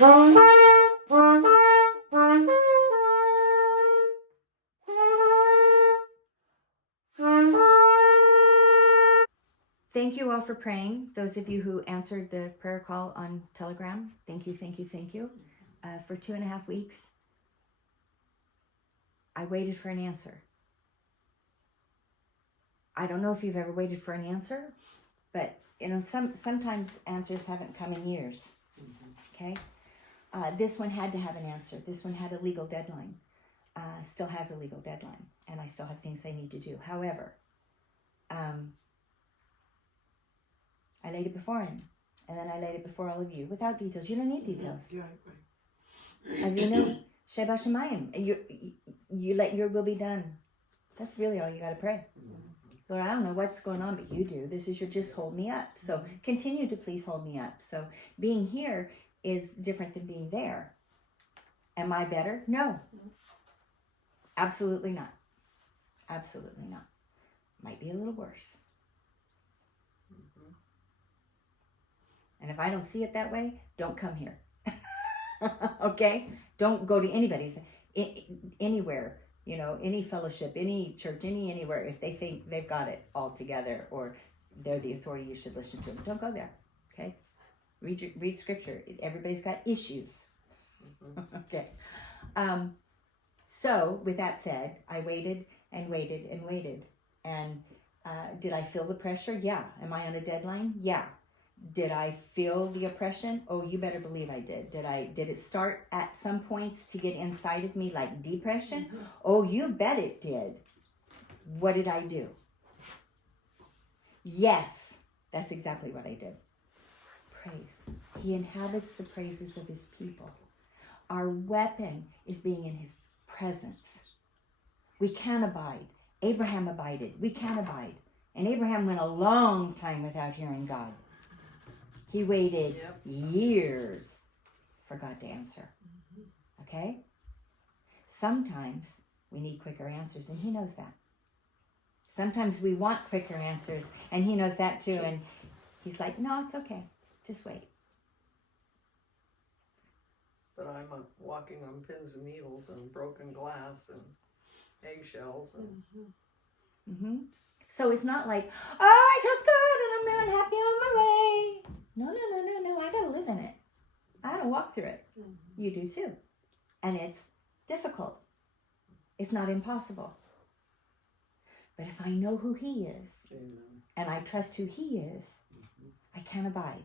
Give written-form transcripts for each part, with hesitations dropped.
Thank you all for praying. Those of you who answered the prayer call on Telegram, thank you, thank you, thank you. For 2.5 weeks, I waited for an answer. I don't know if you've ever waited for an answer, but sometimes answers haven't come in years. Okay, this one had to have an answer. This one had a legal deadline. Still has a legal deadline, and I still have things I need to do. However, I laid it before him, and then I laid it before all of you without details. You don't need details. Yeah, right. Avinu, Sheba Shemayim. You let your will be done. That's really all you got to pray. Lord, I don't know what's going on, but you do. This is your just hold me up. So continue to please hold me up. So being here is different than being there. Am I better? No. Absolutely not. Absolutely not. Might be a little worse. And if I don't see it that way, don't come here. Okay? Don't go to anybody's, anywhere, any fellowship, any church, anywhere. If they think they've got it all together or they're the authority, you should listen to them. Don't go there. Okay? Read scripture. Everybody's got issues. Okay. So with that said, I waited and waited and waited. And did I feel the pressure? Yeah. Am I on a deadline? Yeah. Did I feel the oppression? Oh, you better believe I did. Did it start at some points to get inside of me like depression? Oh, you bet it did. What did I do? Yes, that's exactly what I did. Praise. He inhabits the praises of his people. Our weapon is being in his presence. We can abide. Abraham abided. We can abide. And Abraham went a long time without hearing God. He waited years for God to answer. Okay? Sometimes we need quicker answers, and he knows that. Sometimes we want quicker answers, and he knows that too. And he's like, no, it's okay. Just wait. But I'm walking on pins and needles and broken glass and eggshells. And So it's not like, oh, I trust God and I'm happy on my way. No. I got to live in it. I got to walk through it. You do too. And it's difficult. It's not impossible. But if I know who he is, and I trust who he is, I can abide.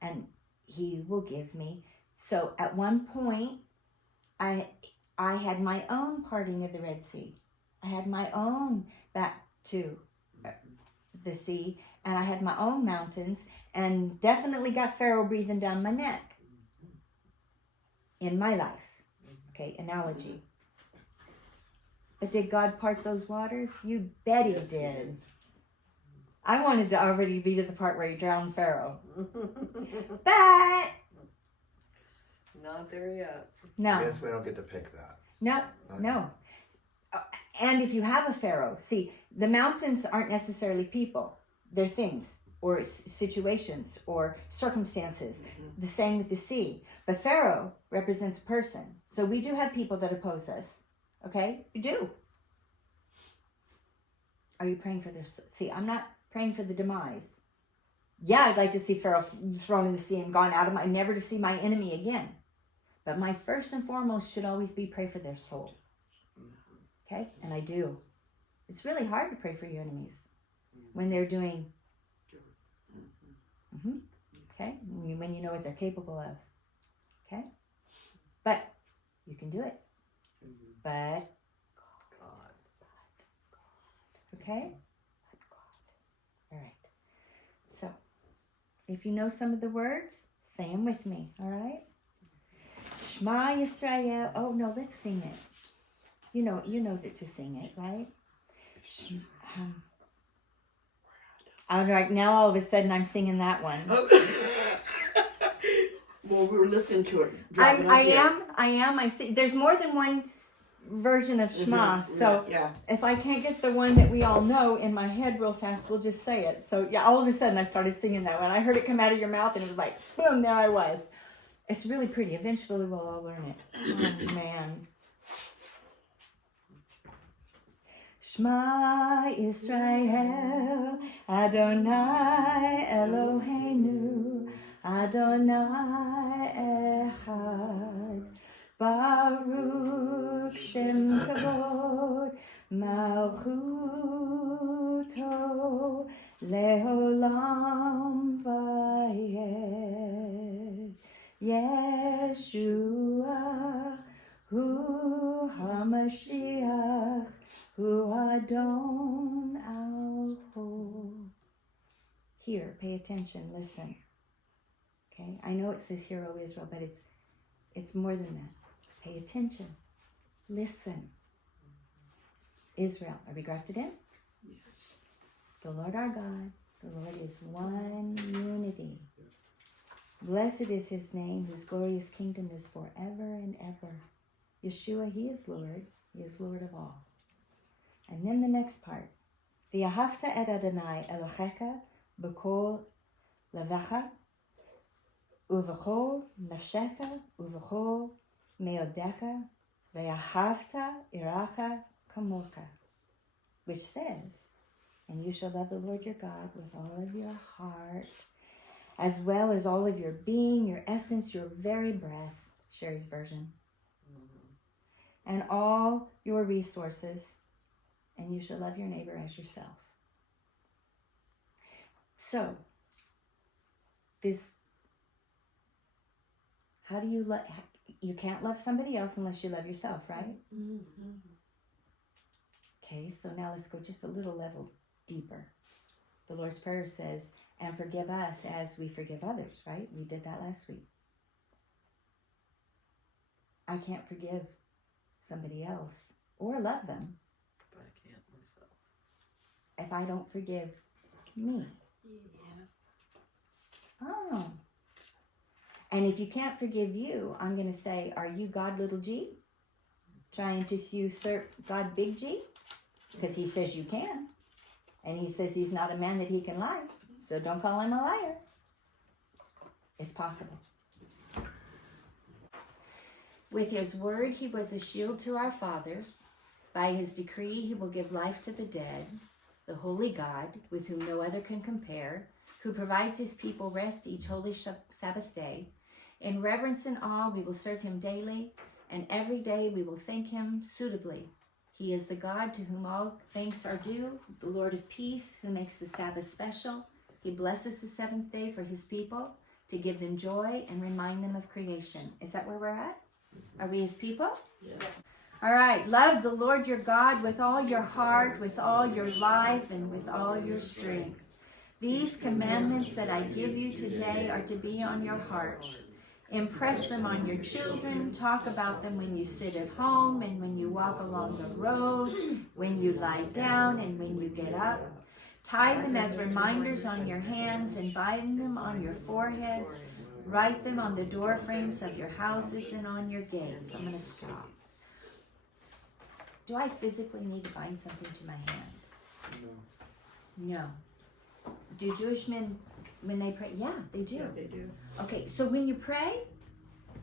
And he will give me. So at one point, I had my own parting of the Red Sea. I had my own back to the sea, and I had my own mountains, and definitely got Pharaoh breathing down my neck in my life. Okay, analogy. But did God part those waters? You bet he did. I wanted to already be to the part where he drowned Pharaoh. But not there yet. No. I guess we don't get to pick that. No. And if you have a Pharaoh, see, the mountains aren't necessarily people. They're things or situations or circumstances. The same with the sea. But Pharaoh represents a person. So we do have people that oppose us. Okay? We do. Are you praying for this? See, I'm not praying for the demise. Yeah, I'd like to see Pharaoh thrown in the sea and gone out of my, never to see my enemy again. But my first and foremost should always be pray for their soul. Okay? And I do. It's really hard to pray for your enemies when they're doing, okay? When you know what they're capable of. Okay? But you can do it. But God. Okay? But God. All right. So, if you know some of the words, say them with me. All right? Shema Yisrael. Oh, no, let's sing it. You know that to sing it, right? All right, now all of a sudden I'm singing that one. Well, we were listening to it. I am. I see. There's more than one version of Shema, so yeah. if I can't get the one that we all know in my head real fast, we'll just say it. So yeah, all of a sudden I started singing that one. I heard it come out of your mouth, and it was like, boom, there I was. It's really pretty. Eventually we'll all learn it. Oh, man. Shema Yisrael, Adonai Eloheinu, Adonai Echad, Baruch Shem Kavod, Malchuto, Leolam Vayed, Yeshua, Hu HaMashiach, Hu Adon Al-Ho. Here, pay attention, listen. Okay, I know it says Hear, O Israel, but it's more than that. Pay attention. Listen. Israel, are we grafted in? Yes. The Lord our God, the Lord is one unity. Blessed is his name, whose glorious kingdom is forever and ever. Yeshua, he is Lord. He is Lord of all. And then the next part. V'ahavta et Adonai Elohecha b'kol levacha uv'chol nafshecha uv'chol meodecha v'ahavta iracha kamocha, which says, and you shall love the Lord your God with all of your heart, as well as all of your being, your essence, your very breath, Sherry's version, and all your resources, and you shall love your neighbor as yourself. So, how do you you can't love somebody else unless you love yourself, right? Mm-hmm. Okay, so now let's go just a little level deeper. The Lord's Prayer says, and forgive us as we forgive others, right? We did that last week. I can't forgive somebody else or love them But I can't myself. if I don't forgive me. Yeah. Oh. And if you can't forgive you, I'm going to say, are you God little g? Trying to usurp God big G? Because he says you can. And he says he's not a man that he can lie. So don't call him a liar. It's possible. With his word, he was a shield to our fathers. By his decree, he will give life to the dead. The holy God, with whom no other can compare, who provides his people rest each holy Sabbath day. In reverence and awe, we will serve him daily, and every day we will thank him suitably. He is the God to whom all thanks are due, the Lord of peace, who makes the Sabbath special. He blesses the seventh day for his people, to give them joy and remind them of creation. Is that where we're at? Are we his people? Yes. All right. Love the Lord your God with all your heart, with all your life, and with all your strength. These commandments that I give you today are to be on your hearts. Impress them on your children. Talk about them when you sit at home and when you walk along the road, when you lie down and when you get up. Tie them as reminders on your hands and bind them on your foreheads. Write them on the door frames of your houses and on your gates. I'm going to stop. Do I physically need to bind something to my hand? No. Do Jewish men, when they pray? Yeah, they do. Yeah, they do. Okay, so when you pray,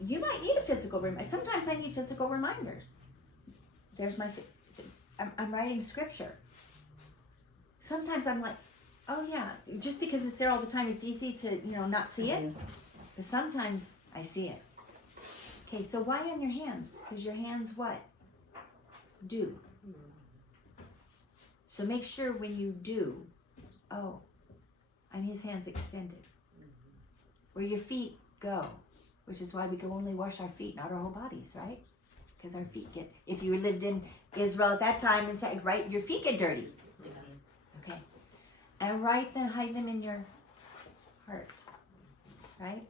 you might need a physical reminder. Sometimes I need physical reminders. There's my, I'm writing scripture. Sometimes I'm like, oh yeah, just because it's there all the time, it's easy to, not see it. But sometimes I see it. Okay, so why on your hands? Because your hands what? Do. So make sure when you do, oh, I'm his hands extended. Where your feet go, which is why we can only wash our feet, not our whole bodies, right? Because our feet get, if you lived in Israel at that time and said, right, your feet get dirty. Okay. And write them, hide them in your heart, right?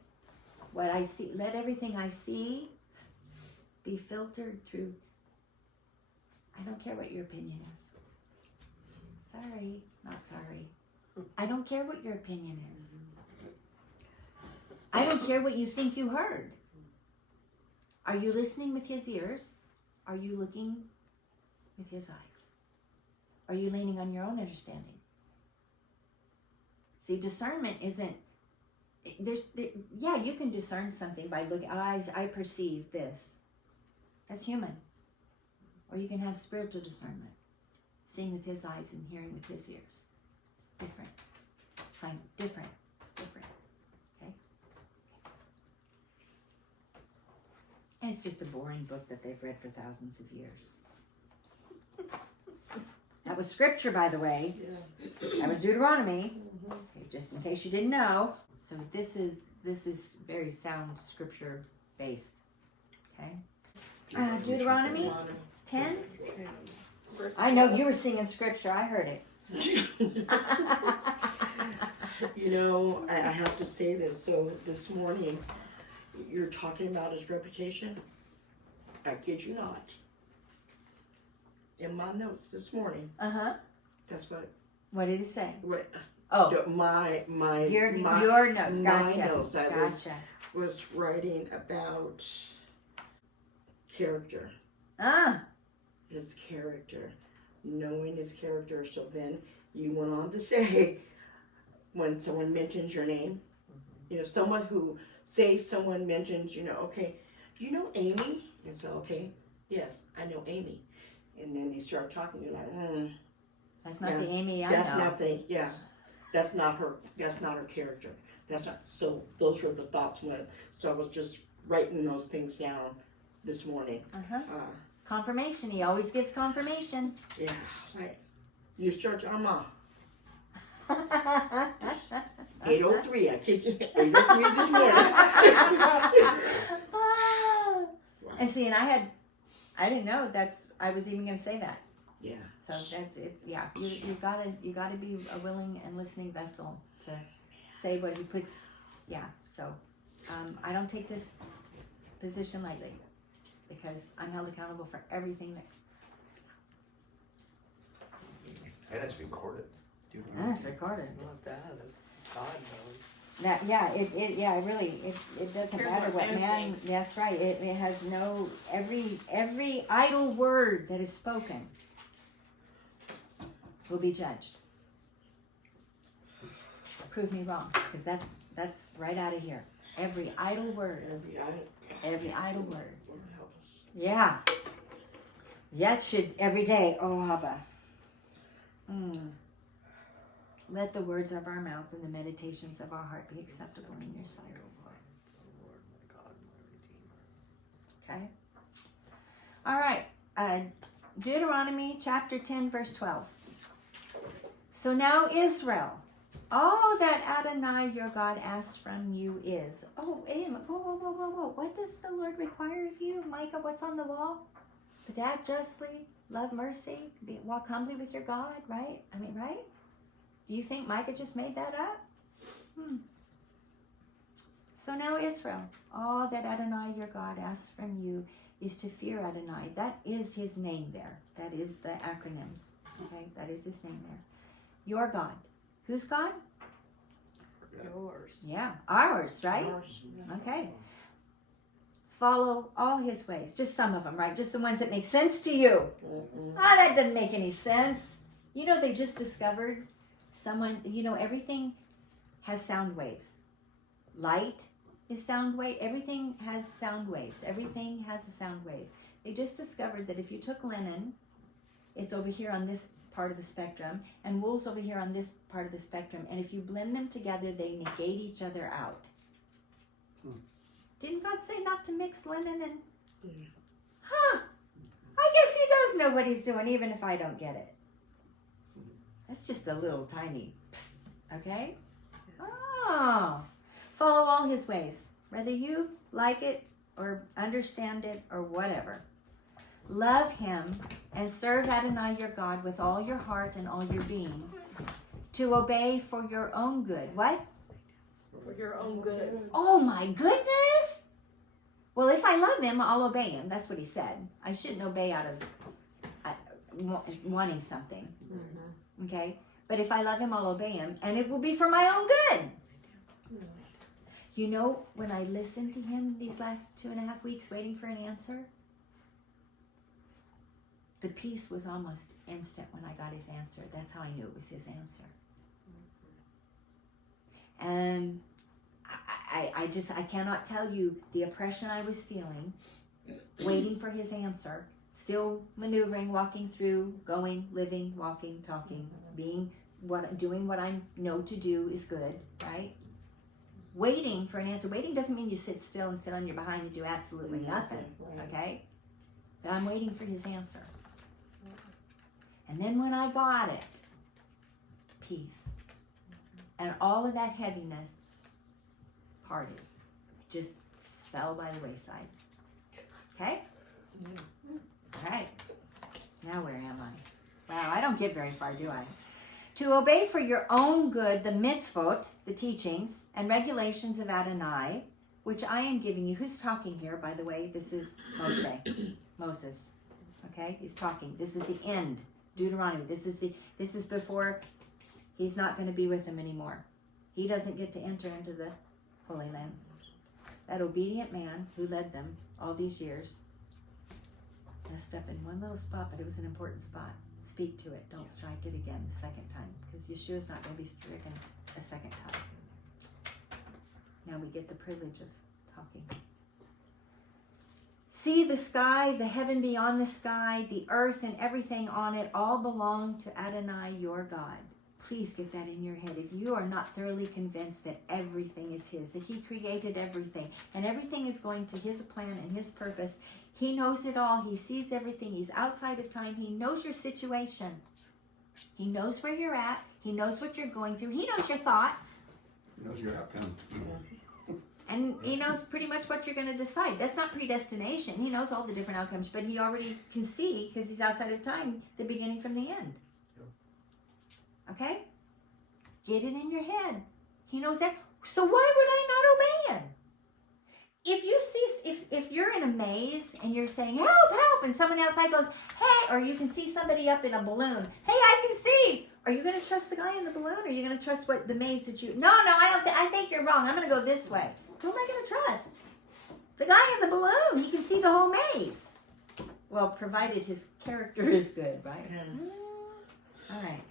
What I see, let everything I see be filtered through. I don't care what your opinion is. Sorry, not sorry. I don't care what your opinion is. I don't care what you think you heard. Are you listening with his ears? Are you looking with his eyes? Are you leaning on your own understanding? See, discernment isn't yeah, you can discern something by looking. I perceive this. That's human. Or you can have spiritual discernment, seeing with his eyes and hearing with his ears. It's different. It's like different. It's different. Okay. And it's just a boring book that they've read for thousands of years. That was scripture, by the way. Yeah. That was Deuteronomy. Okay, just in case you didn't know. So this is very sound scripture based. Okay. Deuteronomy 10. Verse I know 12. you were singing scripture. I heard it. You know, I have to say this. So this morning, you're talking about his reputation. I kid you not. In my notes this morning, that's What did it say? what Oh, my your notes. my Gotcha. notes. I Gotcha. was writing about character, his character, knowing his character. So then you went on to say, when someone mentions your name, you know, someone who someone mentions, you know, okay, you know Amy, and so okay, yes, I know Amy, and then they start talking, you're like, That's not Yeah, the Amy I that's know. not the that's not her character. That's not. So those were the thoughts when. So I was just writing those things down this morning. Confirmation. He always gives confirmation. Yeah, like you start Armand 8:03. I kid you, 8:03 this morning. And see, and I didn't know I was even going to say that. Yeah. So yeah. You gotta be a willing and listening vessel to say what he puts. Yeah. So, I don't take this position lightly because I'm held accountable for everything that. And it's recorded. That's recorded. It's not that, it's God knows. That it really it doesn't Here's matter what what man man. thinks. That's right. It has no every idle word that is spoken will be judged. Prove me wrong, because that's right out of here. Every idle word. Every idle word. Lord help us. Yeah. That should every day. Oh, Abba. Let the words of our mouth and the meditations of our heart be acceptable in your sight, O Lord. Oh Lord, my God, my Redeemer. Okay. All right. Deuteronomy chapter 10, verse 12. So now, Israel, all that Adonai your God asks from you is. Oh, wait a minute. Whoa. What does the Lord require of you, Micah? What's on the wall? But to act justly, love mercy, walk humbly with your God, right? I mean, right? Do you think Micah just made that up? So now, Israel, all that Adonai your God asks from you is to fear Adonai. That is his name there. That is the acronyms. Okay, that is his name there. Your God. Whose God? Yours. Yeah, ours, right? Ours, yeah. Okay. Follow all his ways. Just some of them, right? Just the ones that make sense to you. That doesn't make any sense. You know, they just discovered everything has sound waves. Light is sound wave. Everything has sound waves. Everything has a sound wave. They just discovered that if you took linen, it's over here on this part of the spectrum, and wool's over here on this part of the spectrum, and if you blend them together, they negate each other out. Didn't God say not to mix linen and... I guess he does know what he's doing, even if I don't get it. That's just a little tiny psst, okay? Oh. Follow all his ways, whether you like it or understand it or whatever. Love him and serve Adonai your God with all your heart and all your being, to obey for your own good. What? For your own good. Oh my goodness! Well, if I love him, I'll obey him. That's what he said. I shouldn't obey out of wanting something. Okay? But if I love him, I'll obey him, and it will be for my own good. You know, when I listened to him these last 2.5 weeks waiting for an answer, the peace was almost instant when I got his answer. That's how I knew it was his answer. And I cannot tell you the oppression I was feeling, waiting for his answer, still maneuvering, walking through, going, living, walking, talking, doing what I know to do is good, right? Waiting for an answer. Waiting doesn't mean you sit still and sit on your behind and do absolutely nothing, okay? But I'm waiting for his answer. And then when I got it, peace. And all of that heaviness parted. Just fell by the wayside. Okay? All right. Now where am I? Wow, I don't get very far, do I? To obey for your own good the mitzvot, the teachings, and regulations of Adonai, which I am giving you. Who's talking here, by the way? This is Moses. Okay? He's talking. This is the end. Deuteronomy. This is before he's not going to be with them anymore. He doesn't get to enter into the Holy Land. That obedient man who led them all these years messed up in one little spot, but it was an important spot. Speak to it. Don't strike it again the second time, because Yeshua's not going to be stricken a second time. Now we get the privilege of talking. See the sky, the heaven beyond the sky, the earth and everything on it all belong to Adonai, your God. Please get that in your head. If you are not thoroughly convinced that everything is his, that he created everything, and everything is going to his plan and his purpose, he knows it all. He sees everything. He's outside of time. He knows your situation. He knows where you're at. He knows what you're going through. He knows your thoughts. He knows your outcome. And he knows pretty much what you're going to decide. That's not predestination. He knows all the different outcomes, but he already can see, because he's outside of time, the beginning from the end. Okay? Get it in your head. He knows that. So why would I not obey him? If you see, if you're in a maze and you're saying, help, help, and someone outside goes, hey, or you can see somebody up in a balloon, hey, I can see. Are you going to trust the guy in the balloon, or are you going to trust what the maze that you, no, I think you're wrong. I'm going to go this way. Who am I going to trust? The guy in the balloon. He can see the whole maze. Well, provided his character is good, right? All right.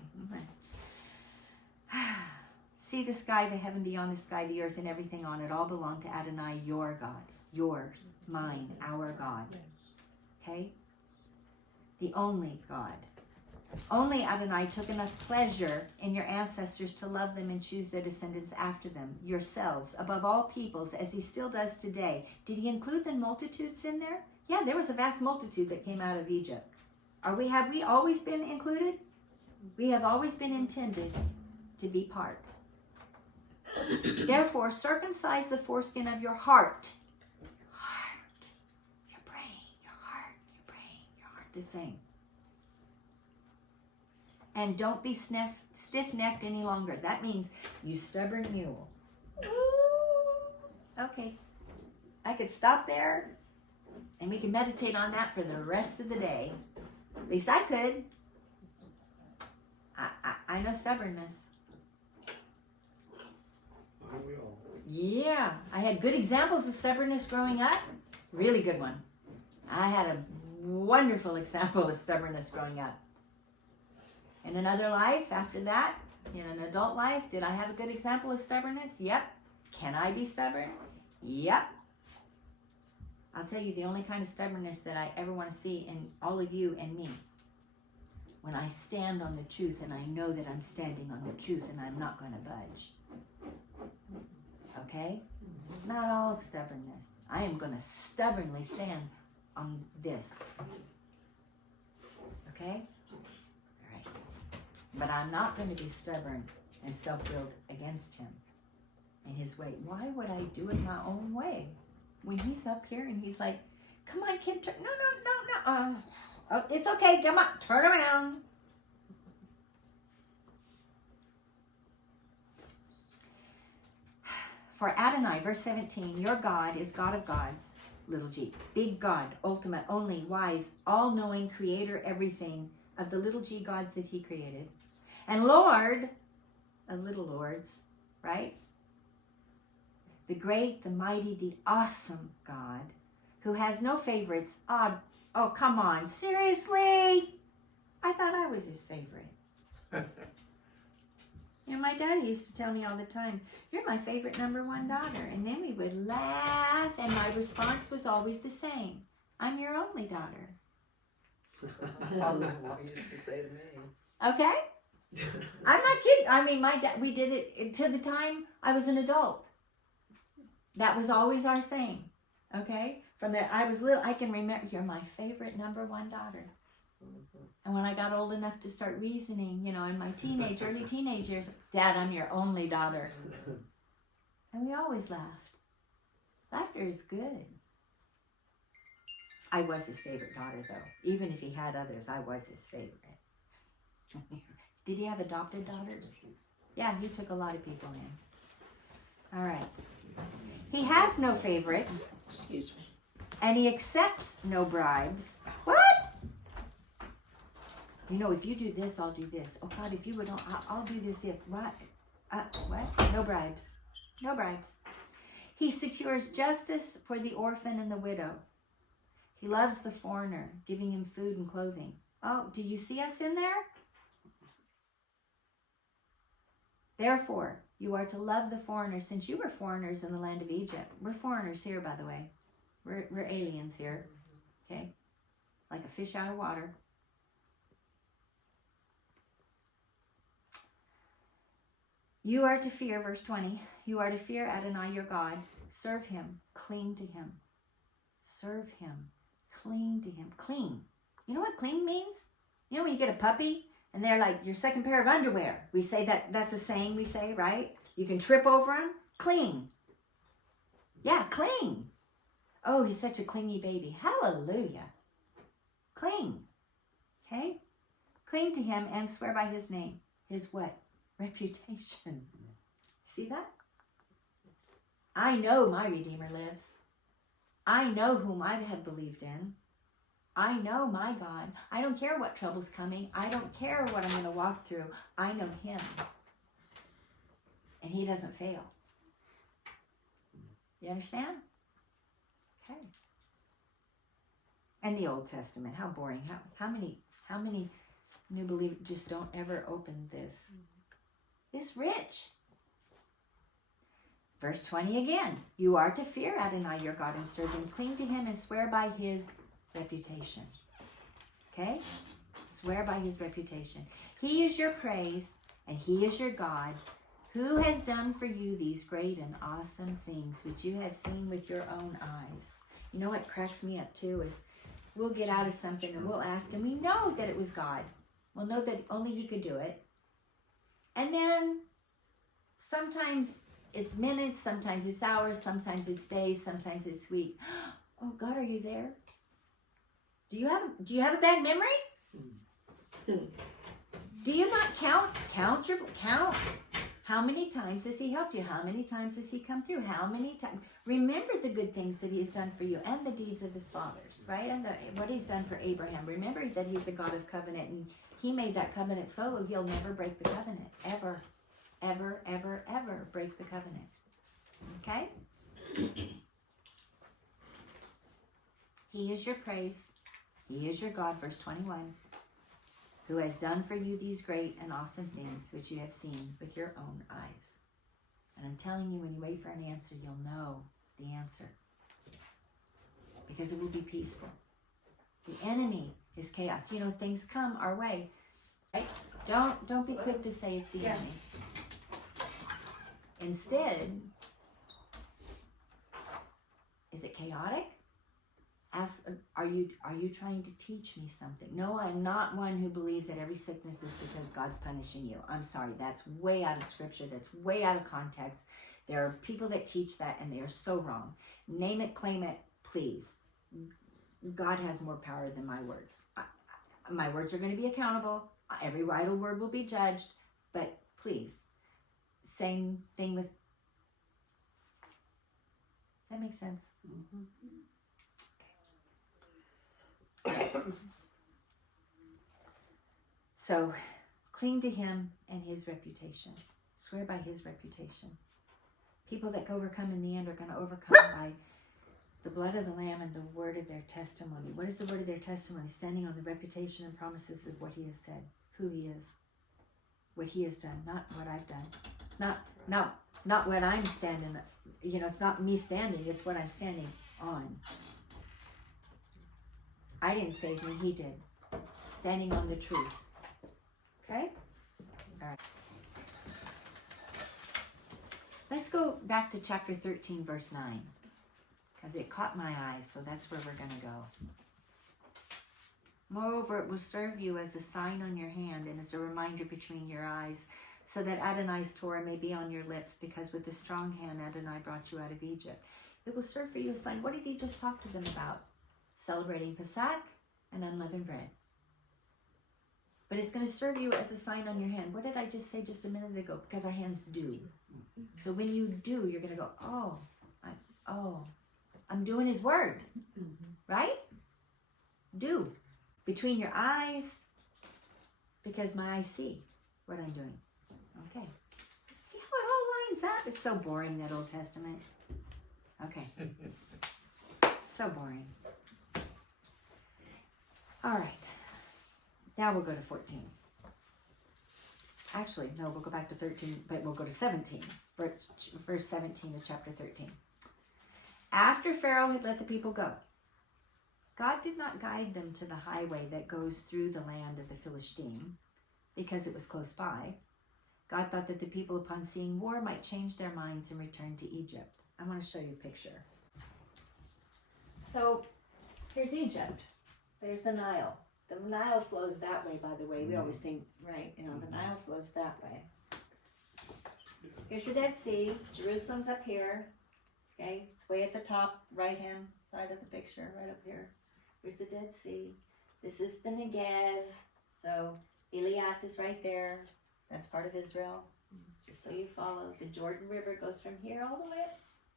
See the sky, the heaven beyond the sky, the earth and everything on it all belong to Adonai, your God. Yours, mine, our God. Okay? The only God. Only Adonai took enough pleasure in your ancestors to love them and choose their descendants after them, yourselves, above all peoples, as he still does today. Did he include the multitudes in there? Yeah, there was a vast multitude that came out of Egypt. Have we always been included? We have always been intended to be part. Therefore, circumcise the foreskin of your heart. Your brain, your heart, the same. And don't be stiff-necked any longer. That means, you stubborn mule. Ooh. Okay. I could stop there, and we can meditate on that for the rest of the day. At least I could. I know stubbornness. Yeah, I had good examples of stubbornness growing up. Really good one. I had a wonderful example of stubbornness growing up. In another life, after that, in an adult life, did I have a good example of stubbornness? Yep. Can I be stubborn? Yep. I'll tell you the only kind of stubbornness that I ever want to see in all of you and me. When I stand on the truth and I know that I'm standing on the truth and I'm not going to budge. Okay? Not all stubbornness. I am going to stubbornly stand on this. Okay? All right. But I'm not going to be stubborn and self-willed against him in his way. Why would I do it my own way? When he's up here and he's like, come on, kid, no. Oh, it's okay, come on, turn around. For Adonai, verse 17, your God is God of gods, little g, big God, ultimate, only, wise, all-knowing, creator, everything, of the little g gods that he created. And Lord of little lords, right? The great, the mighty, the awesome God, who has no favorites. Oh, come on, seriously? I thought I was his favorite. You know, my daddy used to tell me all the time, "You're my favorite number one daughter." And then we would laugh, and my response was always the same. "I'm your only daughter." My father used to say to me. Okay? I'm not kidding. I mean, my dad, we did it to the time I was an adult. That was always our saying. Okay? From the I was little, I can remember, "You're my favorite number one daughter." And when I got old enough to start reasoning, you know, in my early teenage years, "Dad, I'm your only daughter." And we always laughed. Laughter is good. I was his favorite daughter, though. Even if he had others, I was his favorite. Did he have adopted daughters? Yeah, he took a lot of people in. All right. He has no favorites. Excuse me. And he accepts no bribes. What? You know, if you do this, I'll do this. Oh God, if you would, I'll do this if, what? What? No bribes. No bribes. He secures justice for the orphan and the widow. He loves the foreigner, giving him food and clothing. Oh, do you see us in there? Therefore, you are to love the foreigner, since you were foreigners in the land of Egypt. We're foreigners here, by the way. We're aliens here. Okay? Like a fish out of water. You are to fear, verse 20, you are to fear Adonai your God. Serve him. Cling to him. Serve him. Cling to him. Cling. You know what cling means? You know when you get a puppy and they're like your second pair of underwear. We say that's a saying we say, right? You can trip over him. Cling. Yeah, cling. Oh, he's such a clingy baby. Hallelujah. Cling. Okay? Cling to him and swear by his name. His what? Reputation. See that? I know my Redeemer lives. I know whom I have believed in. I know my God. I don't care what trouble's coming. I don't care what I'm going to walk through. I know him. And he doesn't fail. You understand? Okay. And the Old Testament, how boring. How many new believers just don't ever open this? It's rich. Verse 20 again. You are to fear Adonai your God and serve him. Cling to him and swear by his reputation. Okay? Swear by his reputation. He is your praise and he is your God, who has done for you these great and awesome things which you have seen with your own eyes. You know what cracks me up too is we'll get out of something and we'll ask and we know that it was God. We'll know that only he could do it. And then sometimes it's minutes, sometimes it's hours, sometimes it's days, sometimes it's weeks. Oh God, are you there? Do you have a bad memory? Do you not count? Count. How many times has he helped you? How many times has he come through? How many times? Remember the good things that he has done for you and the deeds of his fathers, right? And what he's done for Abraham. Remember that he's a God of covenant and he made that covenant solo. He'll never break the covenant. Ever, ever, ever, ever break the covenant. Okay? He is your praise. He is your God, verse 21, who has done for you these great and awesome things which you have seen with your own eyes. And I'm telling you, when you wait for an answer, you'll know the answer. Because it will be peaceful. The enemy is chaos. You know, things come our way. Right? Don't be quick to say it's the enemy. Instead, is it chaotic? Ask, are you trying to teach me something? No, I'm not one who believes that every sickness is because God's punishing you. I'm sorry, that's way out of scripture. That's way out of context. There are people that teach that and they are so wrong. Name it, claim it, please. God has more power than my words. My words are going to be accountable. Every idle word will be judged. But please, same thing with... Does that make sense? Mm-hmm. So, cling to him and his reputation. Swear by his reputation. People that overcome in the end are going to overcome by the blood of the Lamb and the word of their testimony. What is the word of their testimony? Standing on the reputation and promises of what he has said, who he is. what he has done, not what I've done. Not what I'm standing, it's not me standing, it's what I'm standing on. I didn't save me, he did. Standing on the truth. Okay? All right. Let's go back to chapter 13, verse 9. Because it caught my eye, so that's where we're going to go. Moreover, it will serve you as a sign on your hand and as a reminder between your eyes, so that Adonai's Torah may be on your lips, because with a strong hand Adonai brought you out of Egypt. It will serve for you a sign. What did he just talk to them about? Celebrating Pesach and unleavened bread. But it's going to serve you as a sign on your hand. What did I just say just a minute ago? Because our hands do. So when you do, you're going to go, I'm doing his word. Right? Do. Between your eyes, because my eyes see what I'm doing. Okay. See how it all lines up? It's so boring, that Old Testament. Okay. So boring. All right. Now we'll go to 14. Actually, no, we'll go back to 13, but we'll go to 17. Verse 17 of chapter 13. After Pharaoh had let the people go, God did not guide them to the highway that goes through the land of the Philistine, because it was close by. God thought that the people, upon seeing war, might change their minds and return to Egypt. I want to show you a picture. So, here's Egypt. There's the Nile. The Nile flows that way, by the way. We always think, right, the Nile flows that way. Here's the Dead Sea. Jerusalem's up here. Okay, it's way at the top, right-hand side of the picture, right up here. Here's the Dead Sea. This is the Negev. So Eliat is right there. That's part of Israel. Just so you follow. The Jordan River goes from here all the way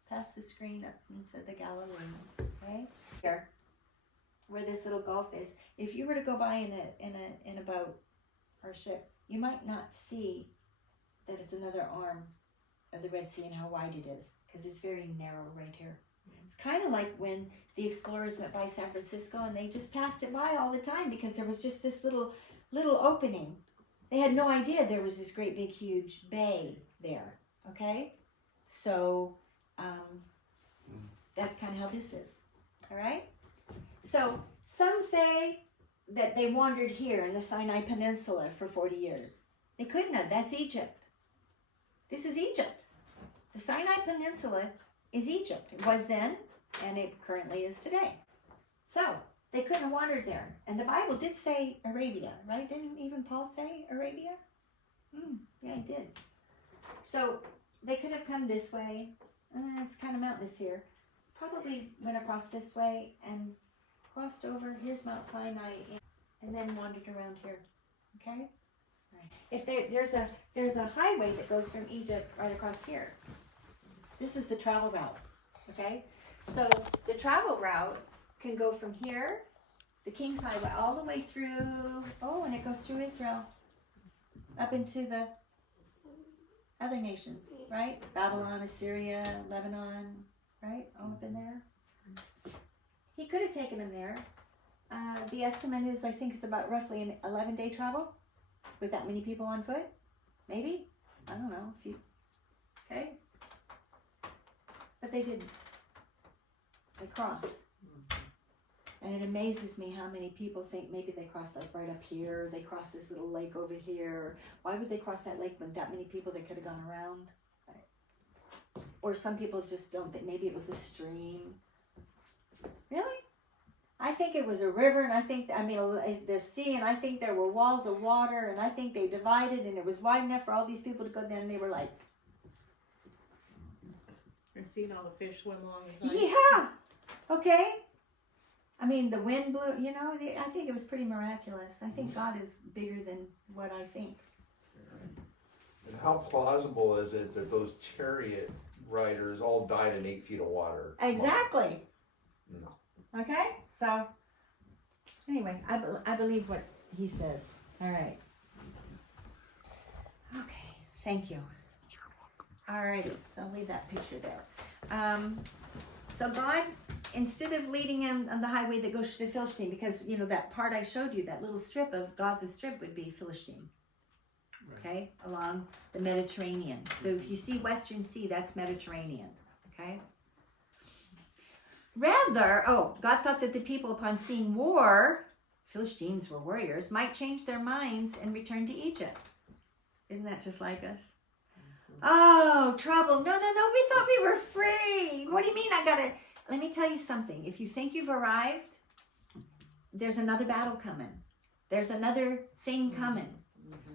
past the screen up into the Galilee. Okay? Here, where this little gulf is. If you were to go by in a boat or a ship, you might not see that it's another arm of the Red Sea and how wide it is, because it's very narrow right here. It's kind of like when the explorers went by San Francisco and they just passed it by all the time, because there was just this little opening. They had no idea there was this great big huge bay there. Okay, so that's kind of how this is. All right. So some say that they wandered here in the Sinai Peninsula for 40 years. They couldn't have. That's Egypt. This is Egypt. The Sinai Peninsula is Egypt. It was then, and it currently is today. So they couldn't have wandered there. And the Bible did say Arabia, right? Didn't even Paul say Arabia? Yeah, he did. So they could have come this way. It's kind of mountainous here. Probably went across this way and crossed over. Here's Mount Sinai, and then wandered around here. Okay. Right. If there's a highway that goes from Egypt right across here. This is the travel route. Okay. So the travel route can go from here, the King's Highway, all the way through. Oh, and it goes through Israel, up into the other nations, right? Babylon, Assyria, Lebanon, right? All up in there. He could have taken them there. The estimate is, I think it's about roughly an 11-day travel with that many people on foot. Maybe. I don't know. Okay? But they didn't. They crossed. And it amazes me how many people think maybe they crossed like right up here. They crossed this little lake over here. Why would they cross that lake when that many people they could have gone around? Right. Or some people just don't think maybe it was a stream. Really? I think it was a river, and the sea, and I think there were walls of water, and I think they divided, and it was wide enough for all these people to go down, and they were like... And seeing all the fish swim along the side. Yeah! Okay? I mean, the wind blew, I think it was pretty miraculous. I think God is bigger than what I think. And how plausible is it that those chariot riders all died in 8 feet of water? Exactly. No. Okay? So, anyway, I believe what he says. All right. Okay. Thank you. All righty. So I'll leave that picture there. So God, instead of leading him on the highway that goes to the Philistine, because, that part I showed you, that little strip of Gaza Strip would be Philistine. okay, along the Mediterranean. So if you see Western Sea, that's Mediterranean, okay? Rather, God thought that the people, upon seeing war, Philistines were warriors, might change their minds and return to Egypt. Isn't that just like us? Oh, trouble. No, we thought we were free. What do you mean let me tell you something. If you think you've arrived, there's another battle coming. There's another thing coming.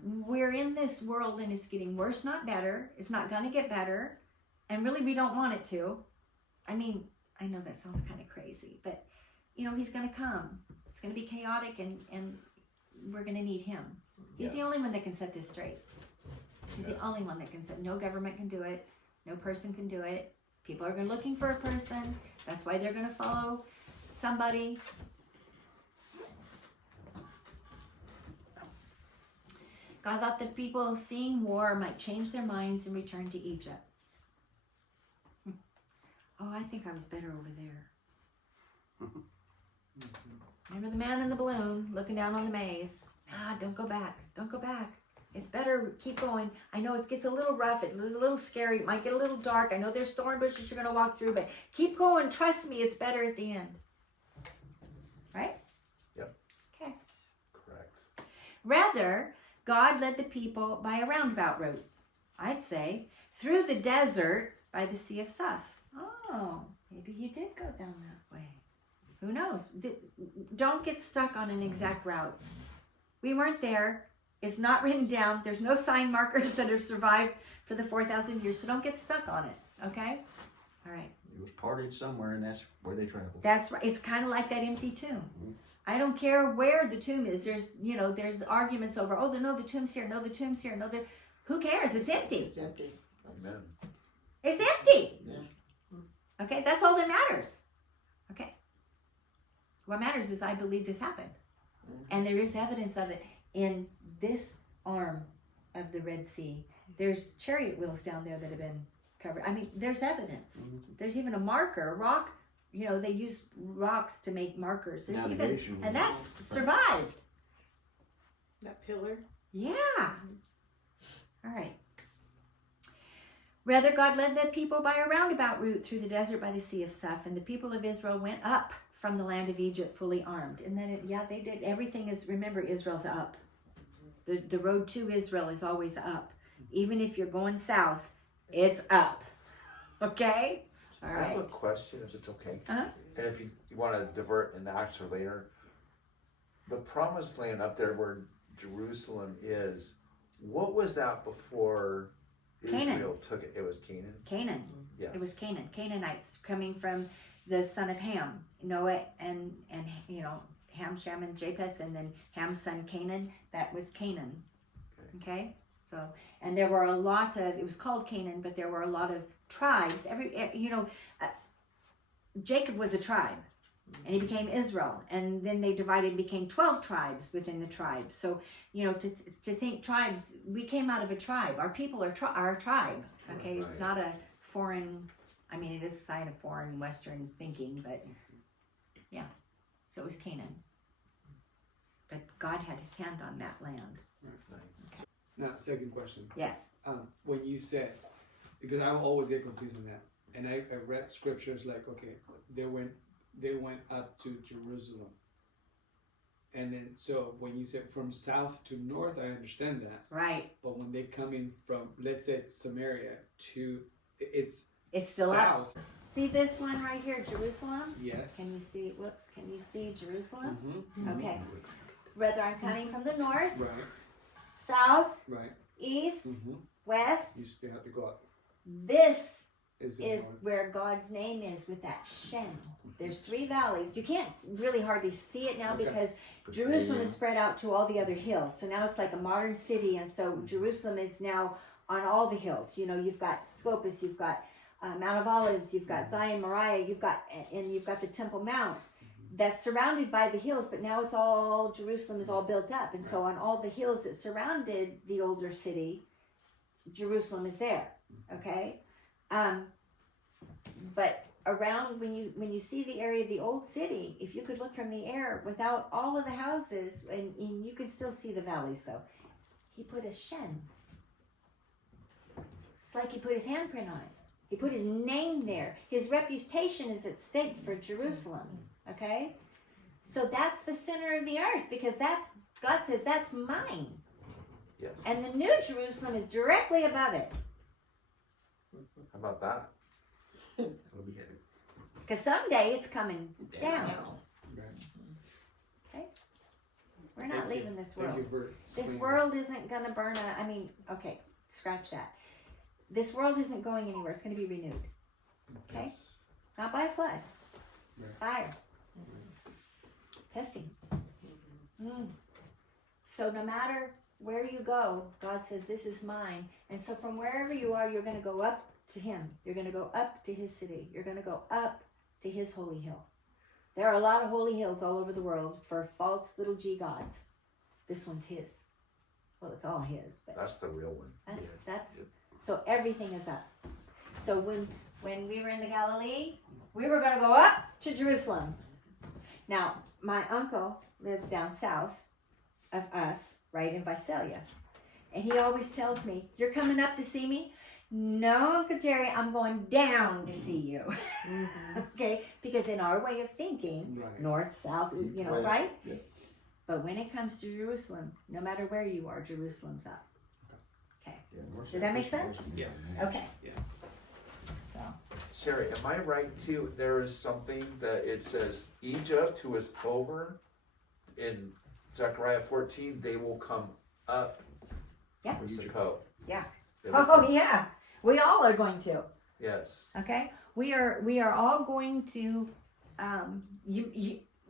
We're in this world and it's getting worse, not better. It's not going to get better. And really, we don't want it to. I mean, I know that sounds kind of crazy, but he's going to come. It's going to be chaotic and we're going to need him. He's the only one that can set this straight. He's the only one that can set. No government can do it. No person can do it. People are looking for a person. That's why they're going to follow somebody. God thought that people seeing war might change their minds and return to Egypt. Oh, I think I was better over there. Remember the man in the balloon looking down on the maze? Don't go back. Don't go back. It's better, keep going. I know it gets a little rough, it's a little scary, it might get a little dark. I know there's thorn bushes you're going to walk through, but keep going. Trust me, it's better at the end. Right? Yep. Okay. Correct. Rather, God led the people by a roundabout route, I'd say, through the desert by the Sea of Suf. Oh, maybe he did go down that way. Who knows? Don't get stuck on an exact route. We weren't there. It's not written down. There's no sign markers that have survived for the 4,000 years, so don't get stuck on it, okay? All right. It was parted somewhere, and that's where they traveled. That's right. It's kind of like that empty tomb. I don't care where the tomb is. There's arguments over, the tomb's here. No, the tomb's here. No, who cares? It's empty. It's empty. Amen. It's empty. Yeah. Okay, that's all that matters. Okay. What matters is I believe this happened. And there is evidence of it in this arm of the Red Sea. There's chariot wheels down there that have been covered. I mean, there's evidence. There's even a marker, a rock. They use rocks to make markers. There's Navigation. and that's survived. That pillar. Yeah. All right. Rather, God led the people by a roundabout route through the desert by the Sea of Suf, and the people of Israel went up from the land of Egypt fully armed. And then, they did. Everything is, remember, Israel's up. The road to Israel is always up. Even if you're going south, it's up. Okay? All I have a right. question, if it's okay. Uh-huh. And if you want to divert and answer later, the promised land up there where Jerusalem is, what was that before Canaan. Israel took it? It was Canaan? Canaan. Yes. It was Canaan. Canaanites coming from the son of Ham, Noah, and Ham, Shem, and Japheth, and then Ham's son Canaan. That was Canaan. Okay. So, and there were a lot of. It was called Canaan, but there were a lot of tribes. Jacob was a tribe, and he became Israel, and then they divided and became 12 tribes within the tribe. So, to think tribes, we came out of a tribe. Our people are a tribe. Okay, Right. It's not a foreign. I mean, it is a sign of foreign Western thinking, but yeah. So it was Canaan. But God had his hand on that land. Now, second question. Yes. When you said, because I always get confused on that, and I read scriptures like, okay, they went up to Jerusalem, and then so when you said from south to north, I understand that. Right. But when they come in from, let's say, Samaria to, it's still south. up. See this one right here, Jerusalem? Yes. Can you see, can you see Jerusalem? Mm-hmm. Okay. Whether I'm coming from the north, Right. south, Right. east, Mm-hmm. west, You still have to go up. this Is is where God's name is with that Shem. There's 3 valleys. You can't really hardly see it now Okay. because Jerusalem is spread out to all the other hills. So now it's like a modern city, and so Jerusalem is now on all the hills. You've got Scopus, you've got Mount of Olives, you've got Zion Moriah, you've got the Temple Mount. That's surrounded by the hills, but now it's all, Jerusalem is all built up. And so on all the hills that surrounded the older city, Jerusalem is there, okay? But around, when you see the area of the old city, if you could look from the air without all of the houses, and you could still see the valleys though. He put a Shem. It's like he put his handprint on it. He put his name there. His reputation is at stake for Jerusalem. Okay? So that's the center of the earth because that's, God says, that's mine. Yes. And the New Jerusalem is directly above it. How about that? We'll be headed Because someday it's coming down. Right. Okay? We're not Thank you. leaving this Thank world. you for This explaining world isn't going to burn out. I mean, okay, scratch that. This world isn't going anywhere. It's going to be renewed. Okay? Yes. Not by a flood. Right. Fire. Testing. So no matter where you go, God says, this is mine. And so from wherever you are, you're going to go up to him. You're going to go up to his city. You're going to go up to his holy hill. There are a lot of holy hills all over the world for false little g gods. This one's his. Well, it's all his, but That's the real one. that's so everything is up. So when we were in the Galilee, we were going to go up to Jerusalem. Now, my uncle lives down south of us, right in Visalia. And he always tells me, "You're coming up to see me?" "No, Uncle Jerry, I'm going down to see you." Okay? Because in our way of thinking, Right. north, south, you know, West, right? yeah. But when it comes to Jerusalem, no matter where you are, Jerusalem's up. Okay. Yeah, north, Did that south, make east, sense? west, Yes. Okay. Yeah. So, Sherry, am I right too? There is something that it says Egypt, who is over in Zechariah 14, they will come up. Yeah. With the coat. Yeah. They will- oh yeah, we all are going to. Yes. Okay, we are all going to.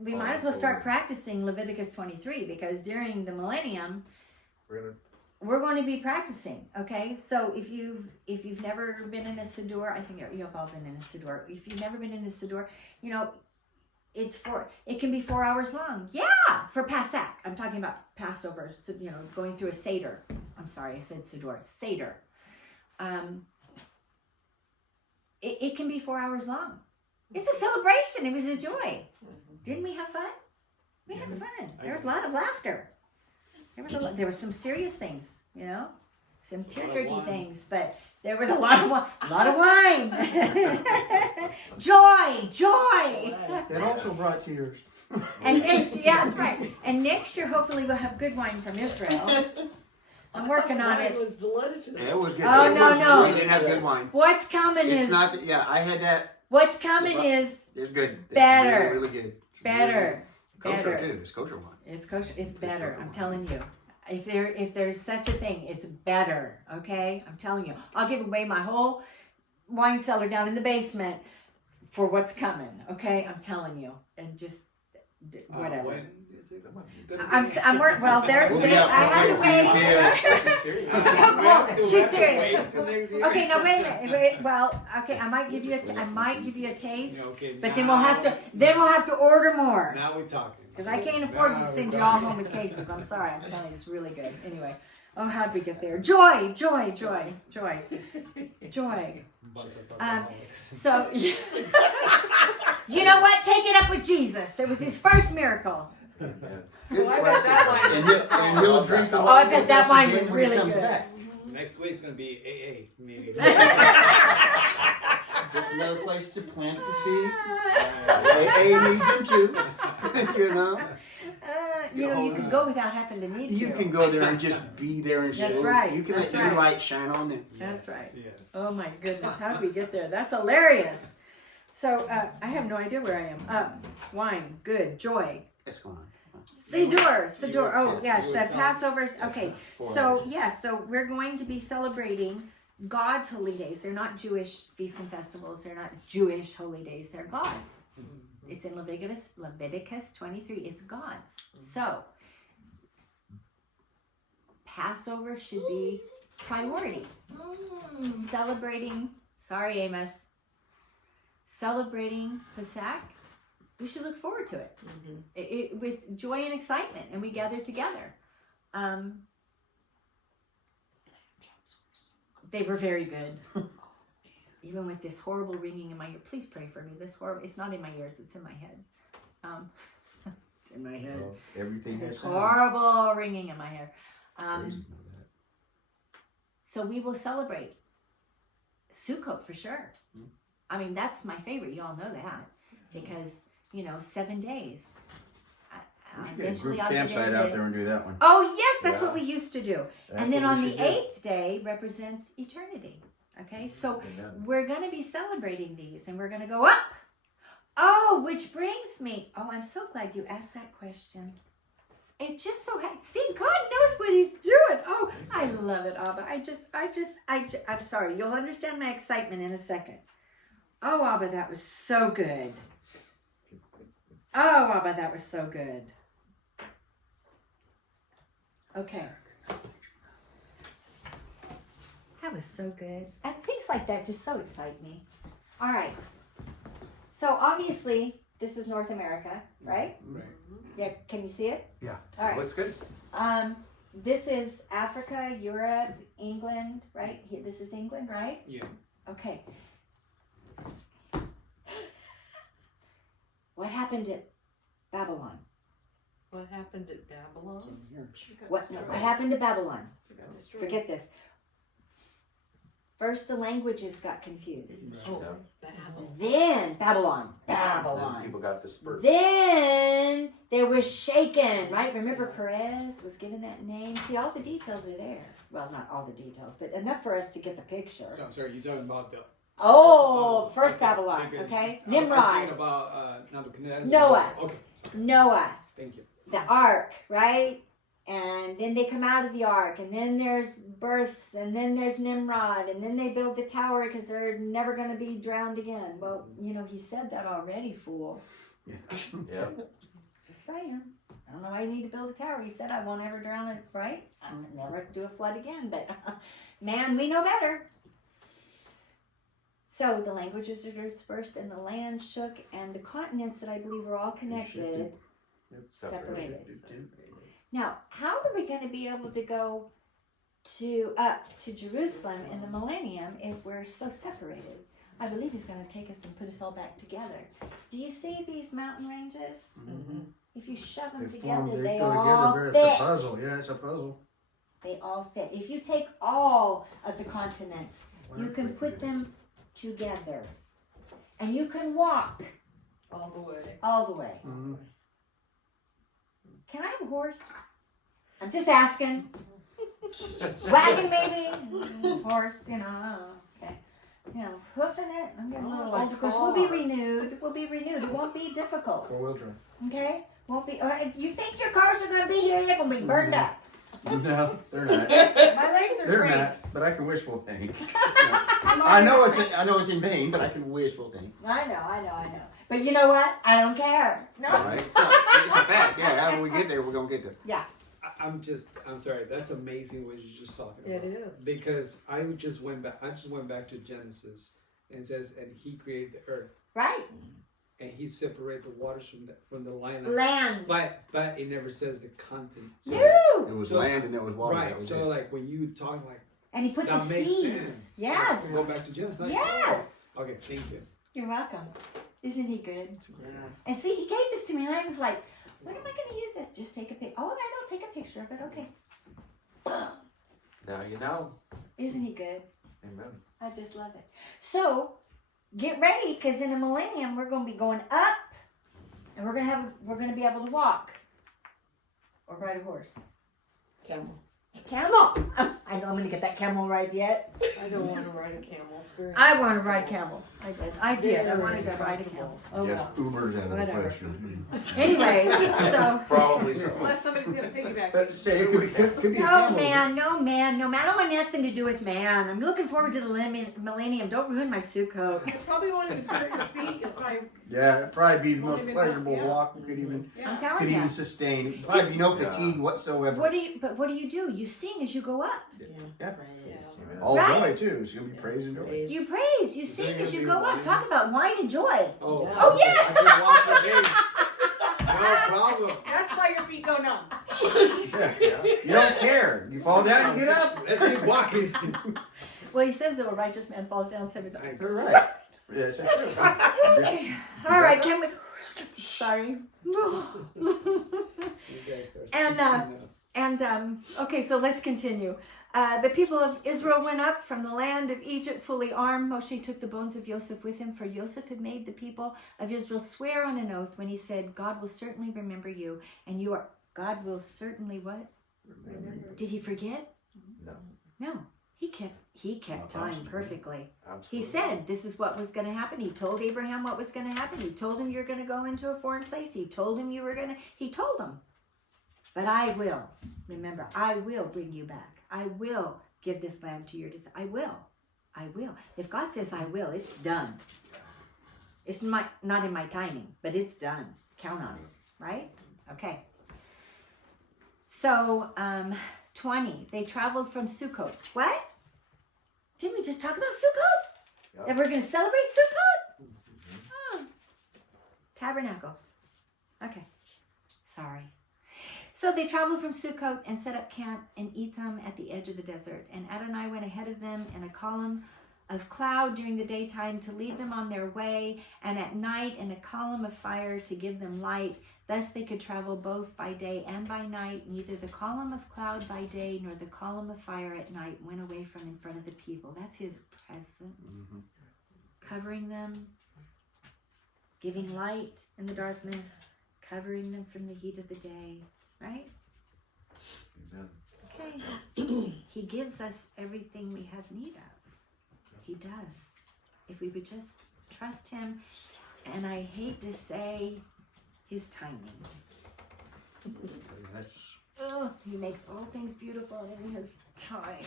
We might as well start practicing Leviticus 23 because during the millennium, we're going to be practicing. Okay, so if you've never been in a siddur, I think you've all been in a siddur. If you've never been in a siddur, you know, it can be 4 hours long. Yeah, for Pasach. I'm talking about Passover. So, you know, going through a Seder. I'm sorry, I said siddur. Seder. It can be 4 hours long. It's a celebration. It was a joy. Didn't we have fun? We had fun. There was a lot of laughter. There were some serious things, you know, some tear-jerky things, but there was a lot of wine. Joy. That also brought tears. And next year, yeah, that's right. And next year, hopefully, we'll have good wine from Israel. I'm working on Mine it. was delicious. Yeah, it was good. Oh, It no, was no. sweet. It had good wine. What's coming It's is not. Yeah, I had that. what's coming is It's good. It's Better. Really, really good. It's better. Really kosher Better. too. It's kosher wine. It's kosher. It's better. I'm telling you. If there's such a thing, it's better. Okay, I'm telling you. I'll give away my whole wine cellar down in the basement for what's coming. Okay, I'm telling you, and just whatever. When is it? I'm working. Well, I had to wait. Well, she's serious. Okay, now wait a minute. Well, okay, I might give you a taste, Yeah, okay, but then we'll have to order more. Now we're talking. Because I can't afford to send you all home with cases. I'm sorry. I'm telling you, it's really good. Anyway. Oh, how'd we get there? Joy. So, you know what? Take it up with Jesus. It was his first miracle. Good I bet that question. wine And he'll drink the Oh, wine. I bet with that us wine again was when he really comes good. back. Next week's gonna be AA, maybe. Just another place to plant the seed. AA needs him too. You know. You can go without having to need You to. can go there and just be there and That's show. right, You can that's let your right. light shine on them. That's right. Yes. Oh my goodness, how did we get there? That's hilarious. So I have no idea where I am. Wine, good, joy. That's going on. Siddur. Oh yes, You were the telling- Passover's. Okay, so yes, so we're going to be celebrating God's holy days. They're not Jewish feasts and festivals. They're not Jewish holy days. They're God's. It's in Leviticus 23. It's God's. So Passover should be priority. Celebrating. Sorry, Amos. Celebrating Pesach. We should look forward to it. With joy and excitement, and we gather together. They were very good. Even with this horrible ringing in my ear. Please pray for me. It's not in my ears, it's in my head. It's in my head. Well, everything This has sound. horrible ringing in my hair. Crazy, know So we will celebrate Sukkot for sure. I mean, that's my favorite. You all know that because 7 days. We should get a Eventually group I'll get campsite into- out there and do that one. Oh yes, that's Yeah. what we used to do. That's And then what on we the should do. 8th day represents eternity. Okay, so Amen. we're going to be celebrating these and we're going to go up. Oh, which brings me. Oh, I'm so glad you asked that question. It just so see, God knows what He's doing. Oh, I love it, Abba. I'm sorry. You'll understand my excitement in a second. Oh, Abba, that was so good. Oh, Abba, that was so good. Okay. That was so good. And things like that just so excite me. All right. So obviously, this is North America, right? Right. Yeah. Can you see it? Yeah. All right. Looks good. This is Africa, Europe, England, right? This is England, right? Yeah. Okay. What happened at Babylon? What happened at Babylon? So here. What happened to Babylon? Destroyed. Forget this. First, the languages got confused. Oh, Yeah. Babylon. Then Babylon. Then Babylon. people got dispersed. Then there was shaken, right? Remember Perez was given that name? See, all the details are there. Well, not all the details, but enough for us to get the picture. So I'm sorry, you're talking about the Oh, first okay, Babylon, because okay? I was Nimrod, thinking about Nebuchadnezzar. Noah. Okay, Noah, thank you. the ark, right? And then they come out of the ark, and then there's births, and then there's Nimrod, and then they build the tower because they're never going to be drowned again. Well, he said that already, fool. Yeah. Yeah. Just saying. I don't know why you need to build a tower. He said I won't ever drown it, right? I'll never do a flood again, but man, we know better. So the languages are dispersed, and the land shook, and the continents that I believe were all connected. Separated. Now, how are we going to be able to go up to Jerusalem in the millennium if we're so separated? I believe He's going to take us and put us all back together. Do you see these mountain ranges? Mm-hmm. If you shove them They together, form, they go all together. fit. It's a puzzle. Yeah, it's a puzzle. They all fit. If you take all of the continents, you can put them together. And you can walk All the way. all the way. Mhm. Can I have a horse? I'm just asking. Wagon maybe? Horse, I don't know. Okay. Hoofing it. I'm getting a little Oh, old. Of course, we'll be renewed. We'll be renewed. It won't be difficult. Four-wheel drive. Okay? Won't be. You think your cars are going to be here? They're going to be burned up. No, they're not. My legs are They're free. not. But I can wishful think. I know it's in vain, but I can wishful think. I know. But you know what? I don't care. No. Right? No, it's a fact. Yeah, when we get there, we're gonna get there. I'm sorry. That's amazing what you're just talking about. It is. Because I just went back to Genesis, and it says, and He created the earth, Right. and He separated the waters from the land. Land. But it never says the continent. So, No. It was So- land and it was water. That right. was So it. like when you talk like And He put the that makes seas. sense. Yes. Go back to Genesis. Like, Yes. oh. Okay. Thank you. You're welcome. Isn't He good? Yes. And see, He gave this to me, and I was like, when am I going to use this? Just take a picture. Oh, I don't take a picture of it. Okay. Now you know. Isn't He good? Amen. I just love it. So, get ready, because in a millennium, we're going to be going up, and we're going to be able to walk or ride a horse. Camel. Camel. I know I'm going to get that camel ride yet. I don't want to ride a camel. It's very I want to ride camel. I did. I Very wanted to ride a camel. Oh Yes, well. Uber's out of the Whatever. question. Anyway, so. Probably so. Unless somebody's gonna piggyback. But say it could be a No camel. man, no man, no man. I don't want nothing to do with man. I'm looking forward to the millennium. Don't ruin my suit coat. You probably won't even hurt your feet. You'll probably, Yeah, it'd probably be the Won't most even pleasurable help, yeah. walk you could even yeah. I'm telling you. sustain. Probably be no fatigue whatsoever. What do you do? You sing as you go up. Yeah. Praise. Amen. All Right? joy too. It's gonna be praise and joy. Praise. You praise. You sing there as you gonna go be up. wine? Talk about wine and joy. Oh. Oh, yes! I can walk the gates. No problem. That's why your feet go numb. Yeah. You don't care. You fall down, you get up. Let's keep walking. Well, he says that a righteous man falls down 7 times. Nice. You're right. Yes, that's true. Okay. All right. Can we? Sorry. You guys are And, speaking And okay, so let's continue. The people of Israel went up from the land of Egypt fully armed. Moshe took the bones of Joseph with him, for Joseph had made the people of Israel swear on an oath when he said, God will certainly remember you, and you are, God will certainly what? Did he forget? No. No. He kept Not time possible. perfectly. Absolutely. He said this is what was going to happen. He told Abraham what was going to happen. He told him you're going to go into a foreign place. He told him he told him. But I will, remember, I will bring you back. I will give this land to your descendants. I will. If God says I will, it's done. It's not in my timing, but it's done. Count on it, right? Okay. So, 20, they traveled from Sukkot. What? Didn't we just talk about Sukkot? Yep. That we're going to celebrate Sukkot? Oh. Tabernacles. Okay. Sorry. So they traveled from Sukkot and set up camp in Etam at the edge of the desert. And Adonai went ahead of them in a column of cloud during the daytime to lead them on their way, and at night in a column of fire to give them light. Thus they could travel both by day and by night. Neither the column of cloud by day nor the column of fire at night went away from in front of the people. That's his presence. Covering them, giving light in the darkness, covering them from the heat of the day. Right? Amen. Okay. He gives us everything we have need of. He does. If we would just trust him, and I hate to say his timing. That's He makes all things beautiful in his time.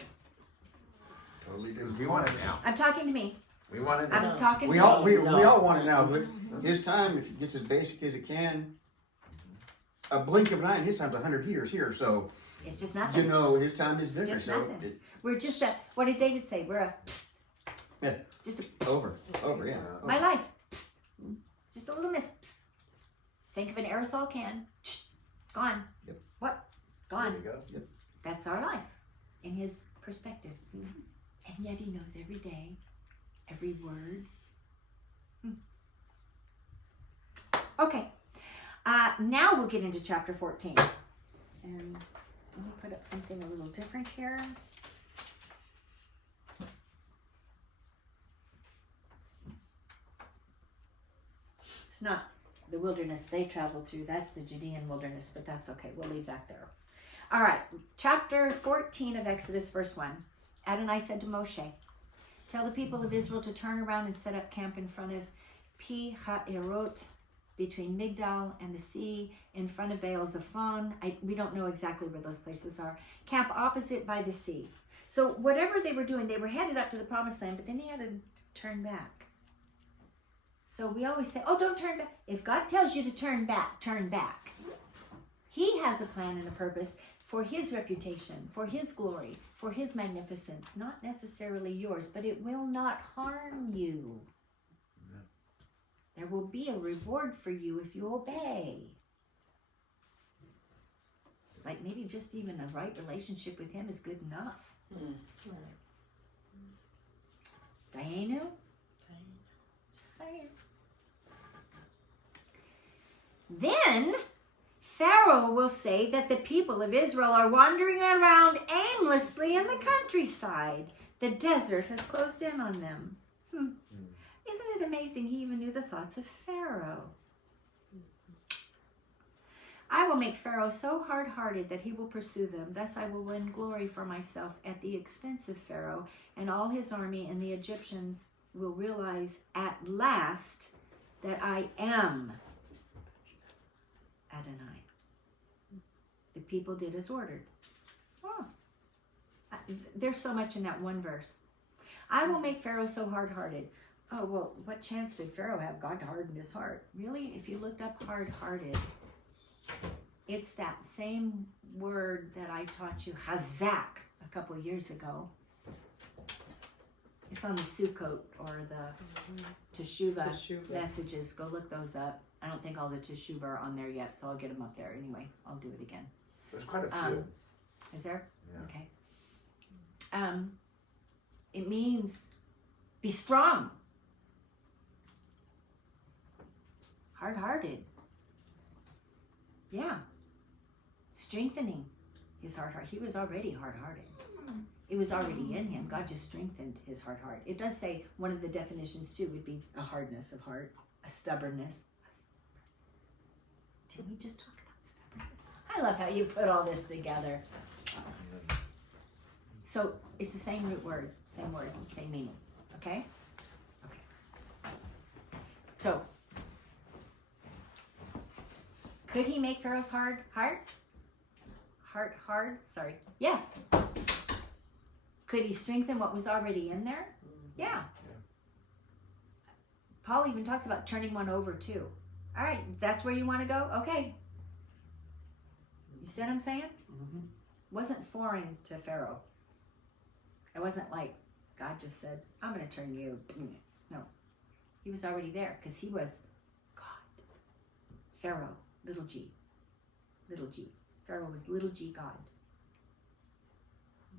totally Because different. we want it now. I'm talking to me. We want it I'm now. talking We to all me. we all want it now, but his time, if it gets as basic as it can, a blink of an eye, and his time's 100 years here. So It's just nothing. you know his time is different. Just So nothing. We're just a, what did David say? We're a, Yeah. just a, over, yeah. my life. Just a little miss. Think of an aerosol can. Gone. Yep. What? There Gone. you go. That's our life in his perspective. And yet he knows every day, every word. Okay. Now we'll get into chapter 14. And let me put up something a little different here. It's not the wilderness they traveled through. That's the Judean wilderness, but that's okay. We'll leave that there. All right. Chapter 14 of Exodus, verse 1. Adonai said to Moshe, tell the people of Israel to turn around and set up camp in front of Pi Ha'erot, between Migdal and the sea, in front of Baal Zephon. We don't know exactly where those places are. Camp opposite by the sea. So whatever they were doing, they were headed up to the promised land, but then he had to turn back. So we always say, oh, don't turn back. If God tells you to turn back, turn back. He has a plan and a purpose for his reputation, for his glory, for his magnificence, not necessarily yours, but it will not harm you. There will be a reward for you if you obey. Like maybe just even a right relationship with him is good enough. Dianu? Just saying. Then Pharaoh will say that the people of Israel are wandering around aimlessly in the countryside. The desert has closed in on them. Isn't it amazing he even knew the thoughts of Pharaoh? I will make Pharaoh so hard-hearted that he will pursue them. Thus I will win glory for myself at the expense of Pharaoh and all his army, and the Egyptians will realize at last that I am Adonai. The people did as ordered. Oh. There's so much in that one verse. I will make Pharaoh so hard-hearted. Oh, well, what chance did Pharaoh have? God hardened his heart. Really? If you looked up hard-hearted, it's that same word that I taught you, Hazak, a couple of years ago. It's on the Sukkot or the Teshuvah messages. Go look those up. I don't think all the Teshuvah are on there yet, so I'll get them up there. Anyway, I'll do it again. There's quite a few. Is there? Yeah. Okay. It means be strong. Hard-hearted. Yeah. Strengthening. his hard heart. He was already hard-hearted. It was already in him. God just strengthened his hard heart. It does say one of the definitions too would be a hardness of heart, a stubbornness. Did we just talk about stubbornness? I love how you put all this together. So it's the same root word, same meaning. Okay? Okay. So, could he make Pharaoh's heart hard? Sorry. Yes. Could he strengthen what was already in there? Yeah. Paul even talks about turning one over too. All right, that's where you want to go? Okay. You see what I'm saying? Mm-hmm. Wasn't foreign to Pharaoh. It wasn't like God just said, I'm going to turn you. No. He was already there because he was God. Pharaoh, little g. Little g. Pharaoh was little g God.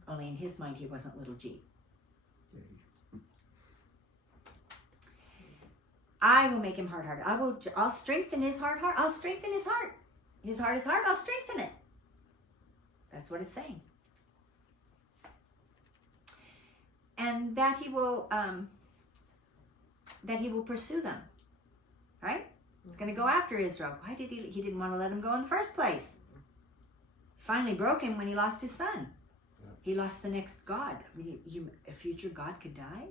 Only in his mind he wasn't little g. I will make him hard-hearted. I'll strengthen his hard heart. I'll strengthen his heart. His heart is hard. I'll strengthen it. That's what it's saying. And that he will pursue them. Right? He's going to go after Israel. Why did he didn't want to let him go in the first place. Finally broke him when he lost his son. He lost the next God. I mean, a future God could die?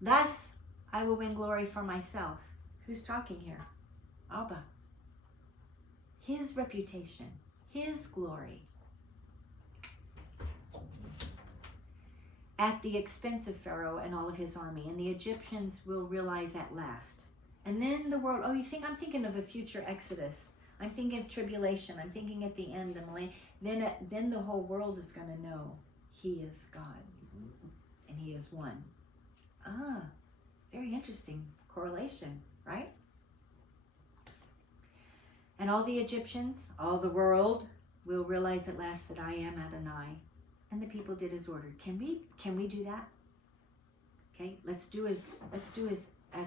Thus, I will win glory for myself. Who's talking here? Abba. His reputation, his glory. At the expense of Pharaoh and all of his army, and the Egyptians will realize at last. And then the world, I'm thinking of a future Exodus. I'm thinking of tribulation. I'm thinking at the end, the millennium. Then the whole world is going to know he is God. And he is one. Very interesting correlation, right? And all the Egyptians, all the world will realize at last that I am Adonai. And the people did as ordered. Can we do that? Okay, let's do as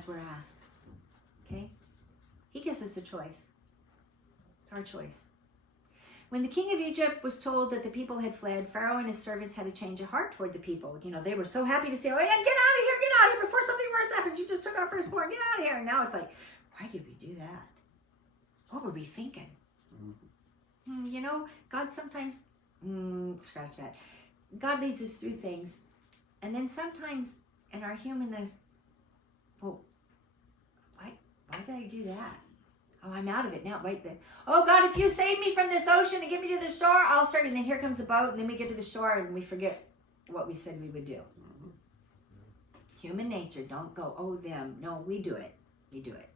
we're asked. Okay? He gives us a choice. It's our choice. When the king of Egypt was told that the people had fled, Pharaoh and his servants had a change of heart toward the people. They were so happy to say, oh yeah, get out of here before something worse happens. You just took our firstborn, get out of here. And now it's like, why did we do that? What were we thinking? God sometimes, scratch that. God leads us through things. And then sometimes in our humanness, well, why did I do that? Oh, I'm out of it now. Wait, then. Oh, God, if you save me from this ocean and get me to the shore, I'll start. And then here comes the boat, and then we get to the shore, and we forget what we said we would do. Human nature, don't go, oh, them. No, we do it. We do it.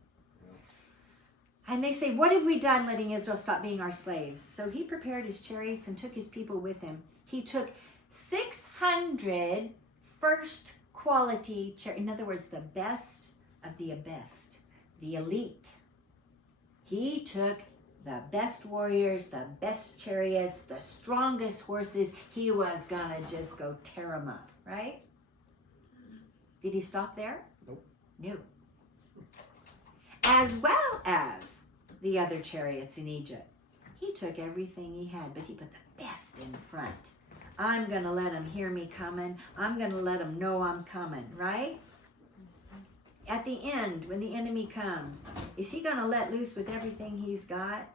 And they say, what have we done letting Israel stop being our slaves? So he prepared his chariots and took his people with him. He took 600 first quality chariots. In other words, the best of the best, the elite. He took the best warriors, the best chariots, the strongest horses. He was gonna just go tear them up, right? Did he stop there? Nope. No. As well as the other chariots in Egypt. He took everything he had, but he put the best in front. I'm going to let them hear me coming. I'm going to let them know I'm coming, right? At the end, when the enemy comes, is he going to let loose with everything he's got?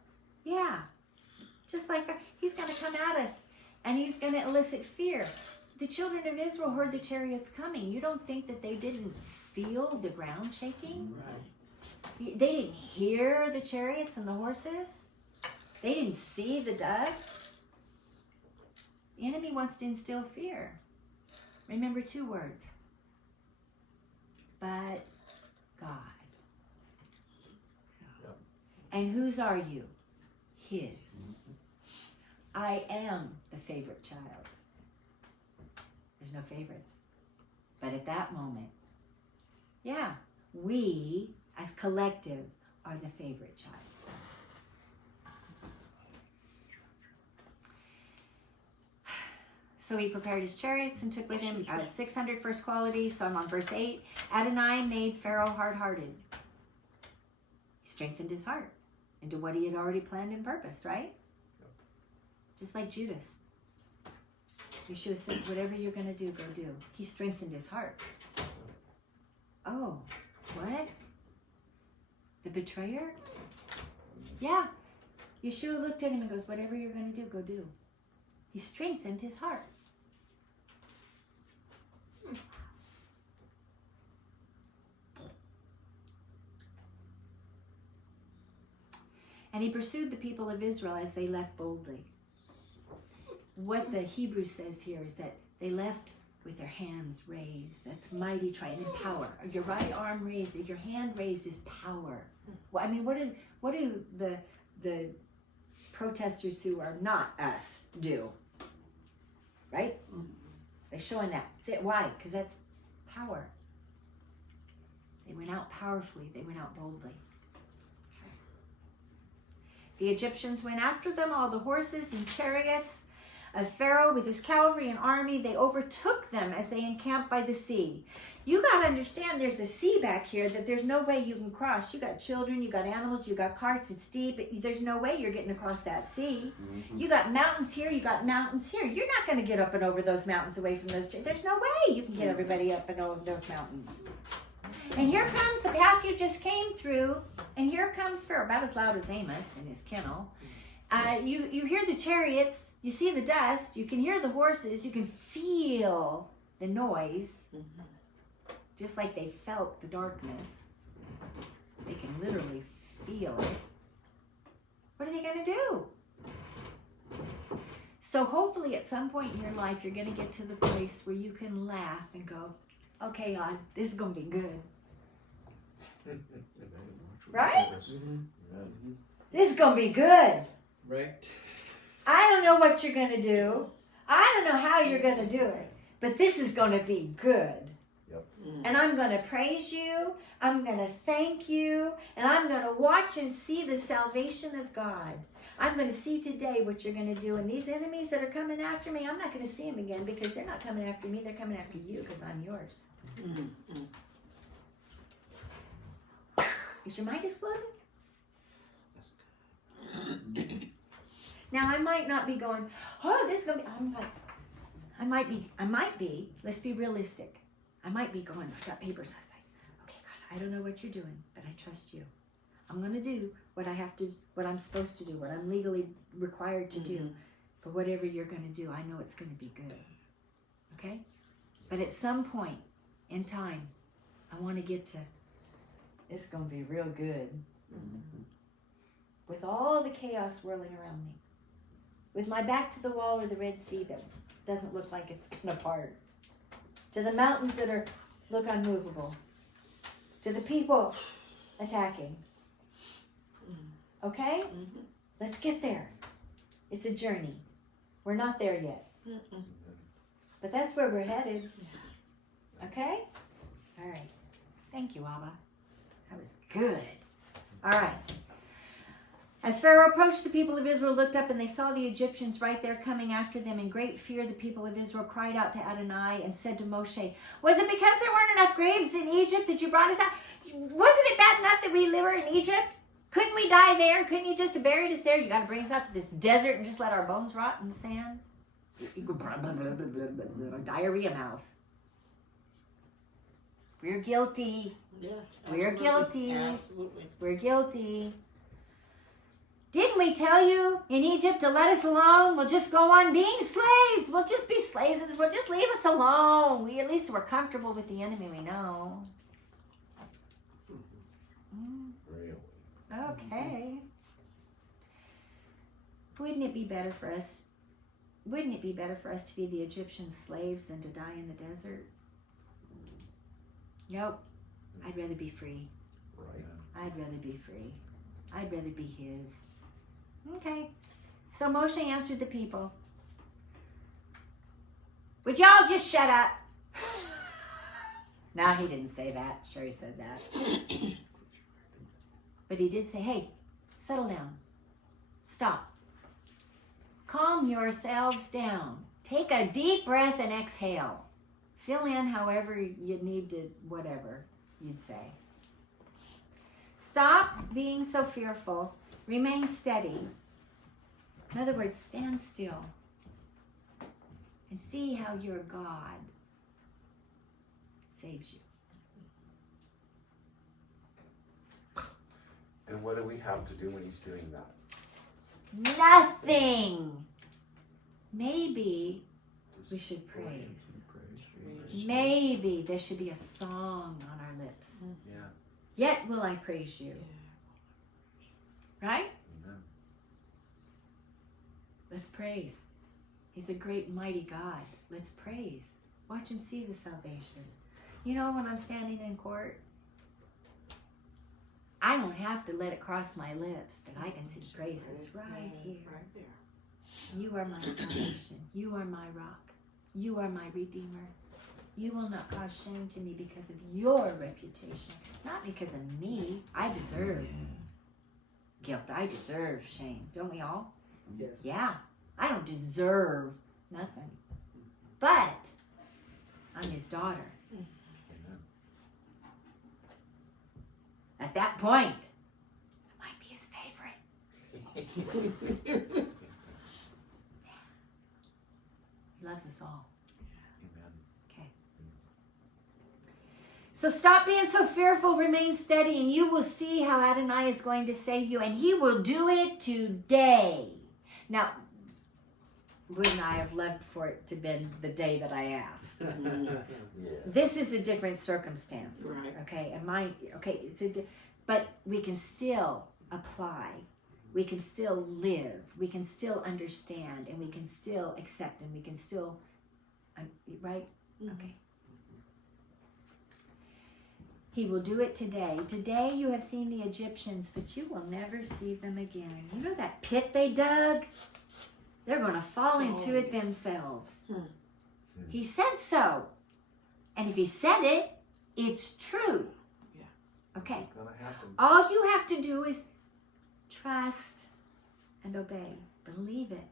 Yeah. Just like he's going to come at us, and he's going to elicit fear. The children of Israel heard the chariots coming. You don't think that they didn't feel the ground shaking? Right. They didn't hear the chariots and the horses? They didn't see the dust? The enemy wants to instill fear. Remember 2 words. But God. Yep. And whose are you? His. I am the favorite child. There's no favorites. But at that moment, yeah, we as collective are the favorite child. So he prepared his chariots and took with him 600 first quality. So I'm on verse 8. Adonai made Pharaoh hard-hearted. He strengthened his heart. into what he had already planned and purposed, right? Just like Judas. Yeshua said, whatever you're going to do, go do. He strengthened his heart. Oh, what? The betrayer? Yeah. Yeshua looked at him and goes, whatever you're going to do, go do. He strengthened his heart. And he pursued the people of Israel as they left boldly. What the Hebrew says here is that they left with their hands raised. That's mighty triumph and power. Your right arm raised, your hand raised is power. Well, I mean, what do the protesters who are not us do? Right? They're showing that. Why? Because that's power. They went out powerfully. They went out boldly. The Egyptians went after them, all the horses and chariots of Pharaoh with his cavalry and army. They overtook them as they encamped by the sea. You got to understand there's a sea back here that there's no way you can cross. You got children, you got animals, you got carts, it's deep. There's no way you're getting across that sea. Mm-hmm. You got mountains here, you got mountains here. You're not going to get up and over those mountains away from those. There's no way you can get everybody up and over those mountains. And here comes the path you just came through, and here comes Pharaoh, about as loud as Amos in his kennel. You hear the chariots, you see the dust, you can hear the horses, you can feel the noise, just like they felt the darkness. They can literally feel it. What are they going to do? So hopefully at some point in your life, you're going to get to the place where you can laugh and go, okay, God, this is going to be good. Right? This is going to be good. Right. I don't know what you're going to do. I don't know how you're going to do it. But this is going to be good. Yep. And I'm going to praise you. I'm going to thank you. And I'm going to watch and see the salvation of God. I'm going to see today what you're going to do. And these enemies that are coming after me, I'm not going to see them again because they're not coming after me. They're coming after you because I'm yours. Is your mind exploding? Now, I might not be going, oh, this is going to be, I might be, let's be realistic. I might be going, I've got papers. I was like, okay, God, I don't know what you're doing, but I trust you. I'm going to do what I'm supposed to do, what I'm legally required to do. But whatever you're going to do, I know it's going to be good. Okay? But at some point in time, I want to get to, it's going to be real good. With all the chaos whirling around me. With my back to the wall or the Red Sea that doesn't look like it's going to part. To the mountains that look unmovable. To the people attacking. Okay? Let's get there. It's a journey. We're not there yet. But that's where we're headed. Okay? All right. Thank you, Abba. That was good. All right. As Pharaoh approached, the people of Israel looked up and they saw the Egyptians right there coming after them. In great fear, the people of Israel cried out to Adonai and said to Moshe, was it because there weren't enough graves in Egypt that you brought us out? Wasn't it bad enough that we were in Egypt? Couldn't we die there? Couldn't you just have buried us there? You got to bring us out to this desert and just let our bones rot in the sand? Diarrhea mouth. We're guilty. Yeah. We're guilty. Absolutely. We're guilty. Didn't we tell you in Egypt to let us alone? We'll just go on being slaves. We'll just be slaves. We'll just leave us alone. At least we're comfortable with the enemy we know. Okay. Wouldn't it be better for us? Wouldn't it be better for us to be the Egyptian slaves than to die in the desert? Nope. I'd rather be free. Right. I'd rather be free. I'd rather be his. Okay. So Moshe answered the people. Would y'all just shut up? No, he didn't say that. Sure, he said that. But he did say, hey, settle down. Stop. Calm yourselves down. Take a deep breath and exhale. Fill in however you need to, whatever you'd say. Stop being so fearful Remain steady. In other words, stand still and see how your God saves you. And what do we have to do when he's doing that? Nothing. Maybe we Just should praise. Praise. Maybe there should be a song on our lips. Yeah. Yet will I praise you. Right? Amen. Let's praise. He's a great, mighty God. Let's praise. Watch and see the salvation. You know, when I'm standing in court, I don't have to let it cross my lips, but I can see praises right here. Right there. You are my salvation. You are my rock. You are my redeemer. You will not cause shame to me because of your reputation, not because of me. I deserve guilt. I deserve shame. Don't we all? Yes. Yeah. I don't deserve nothing. But I'm his daughter. Amen. At that point, I might be his favorite. He loves us all. Amen. Okay. So stop being so fearful, remain steady, and you will see how Adonai is going to save you, and he will do it today. Now, wouldn't I have loved for it to have been the day that I asked? Yeah. This is a different circumstance. Right. Okay, but we can still apply. We can still live. We can still understand, and we can still accept, and we can still, right? Okay. He will do it today. Today you have seen the Egyptians, but you will never see them again. You know that pit they dug? They're going to fall into it themselves. He said so. And if he said it, it's true. Yeah. Okay. It's gonna happen. All you have to do is trust and obey. Believe it.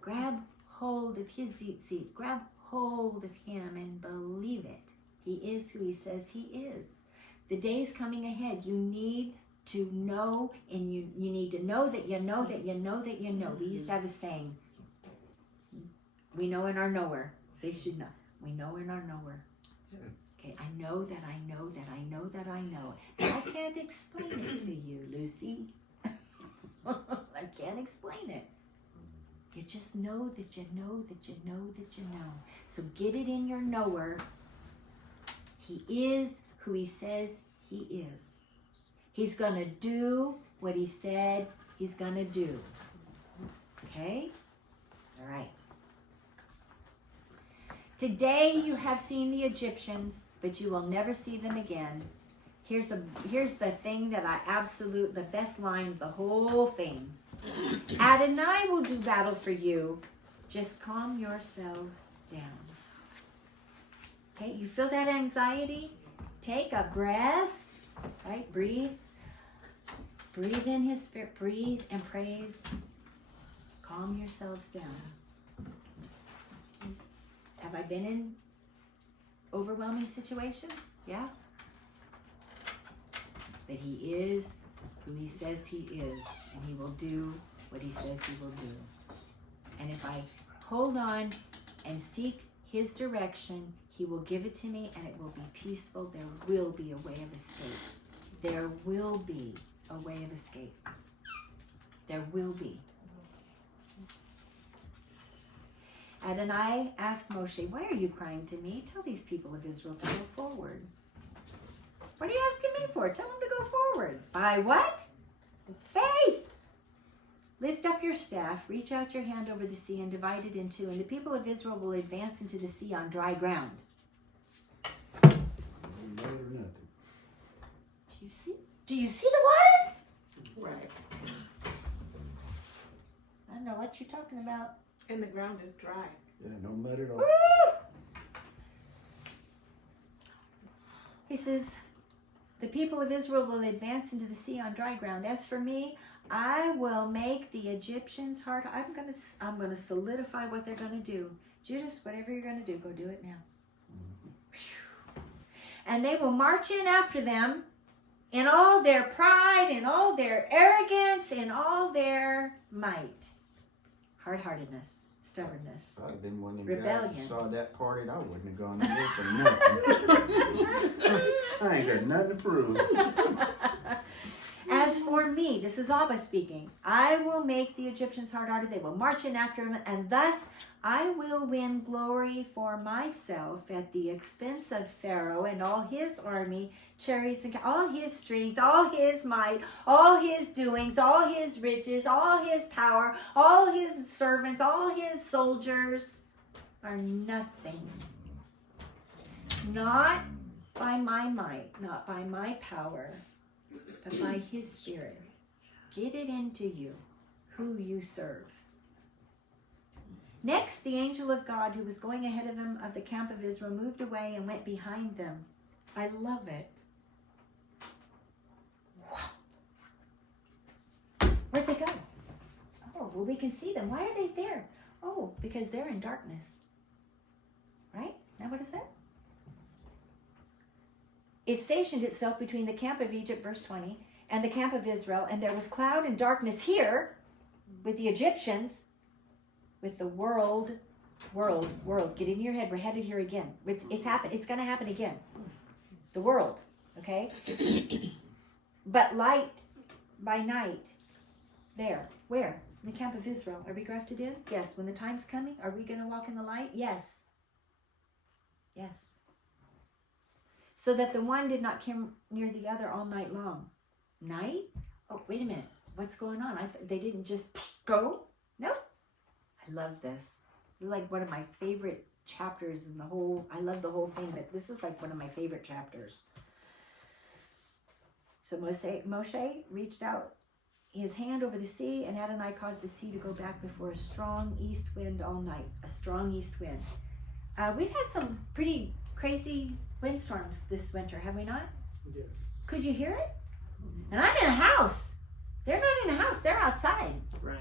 Grab hold of his seat. Grab hold of him and believe it. He is who he says he is. The days coming ahead, you need to know, and you need to know that you know that you know that you know. We used to have a saying, we know in our knower. Say should know. We know in our knower. Okay, I know that I know that I know that I know. And I can't explain it to you, Lucy. I can't explain it. You just know that you know that you know that you know. So get it in your knower. He is who he says he is. He's going to do what he said he's going to do. Okay? All right. Today you have seen the Egyptians, but you will never see them again. Here's the thing that the best line of the whole thing. Adonai will do battle for you. Just calm yourselves down. Okay, you feel that anxiety? Take a breath, right? Breathe. Breathe in his spirit. Breathe and praise. Calm yourselves down. Have I been in overwhelming situations? Yeah. But he is who he says he is, and he will do what he says he will do. And if I hold on and seek his direction, he will give it to me, and it will be peaceful. There will be a way of escape. There will be a way of escape. There will be. Adonai asked Moshe, why are you crying to me? Tell these people of Israel to go forward. What are you asking me for? Tell them to go forward. By what? Faith. Lift up your staff, reach out your hand over the sea and divide it in two, and the people of Israel will advance into the sea on dry ground. No mud or nothing. Do you see? Do you see the water? Right. I don't know what you're talking about. And the ground is dry. Yeah, no mud at all. He says, the people of Israel will advance into the sea on dry ground. As for me, I will make the Egyptians hard. I'm gonna solidify what they're gonna do. Judas, whatever you're gonna do, go do it now. And they will march in after them. in all their pride, in all their arrogance, in all their might. Hard-heartedness, stubbornness. If I'd been one of them Rebellion. guys that saw that party, I wouldn't have gone there for nothing. I ain't got nothing to prove. As for me, this is Abba speaking, I will make the Egyptians hard-hearted. They will march in after him, and thus I will win glory for myself at the expense of Pharaoh and all his army, chariots, and all his strength, all his might, all his doings, all his riches, all his power, all his servants, all his soldiers are nothing. Not by my might, not by my power, but by his Spirit. Get it into you who you serve. Next, the angel of God who was going ahead of him of the camp of Israel moved away and went behind them. I love it. Where'd they go? Oh, well, we can see them. Why are they there? Oh, because they're in darkness. Right? Isn't that what it says? It stationed itself between the camp of Egypt, verse 20, and the camp of Israel, and there was cloud and darkness here with the Egyptians, with the world, get in your head, we're headed here again. It's going to happen again. The world, okay? But light by night, there, where? In the camp of Israel. Are we grafted in? Yes. When the time's coming, are we going to walk in the light? Yes. Yes. So that the one did not come near the other all night long. Night? Oh, wait a minute. What's going on? They didn't just go? No. I love this. This is like one of my favorite chapters in the whole, I love the whole thing, but this is like one of my favorite chapters. So Moshe reached out his hand over the sea, and Adonai caused the sea to go back before a strong east wind all night. A strong east wind. We've had some pretty crazy windstorms this winter, have we not? Yes. Could you hear it? And I'm in a house. They're not in a house, they're outside. Right.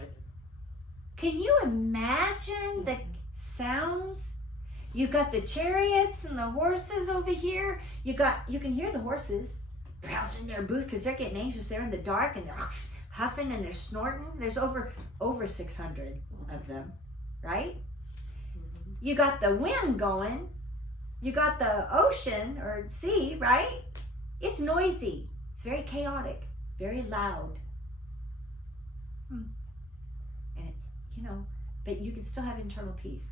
Can you imagine the sounds? You got the chariots and the horses over here. You can hear the horses crouching in their booth because they're getting anxious. They're in the dark and they're huffing and they're snorting. There's over 600 of them, right? You got the wind going. You got the ocean or sea, right? It's noisy. It's very chaotic, very loud. And it, but you can still have internal peace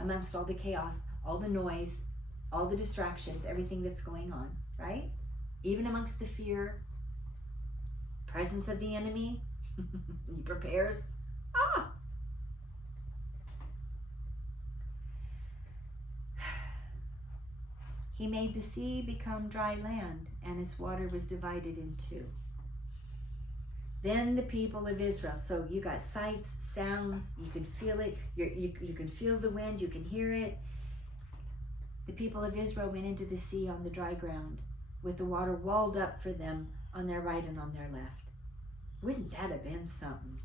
amongst all the chaos, all the noise, all the distractions, everything that's going on, right? Even amongst the fear, presence of the enemy, he prepares. He made the sea become dry land, and its water was divided in two. Then the people of Israel, so you got sights, sounds, you can feel it, you can feel the wind, you can hear it. The people of Israel went into the sea on the dry ground, with the water walled up for them on their right and on their left. Wouldn't that have been something?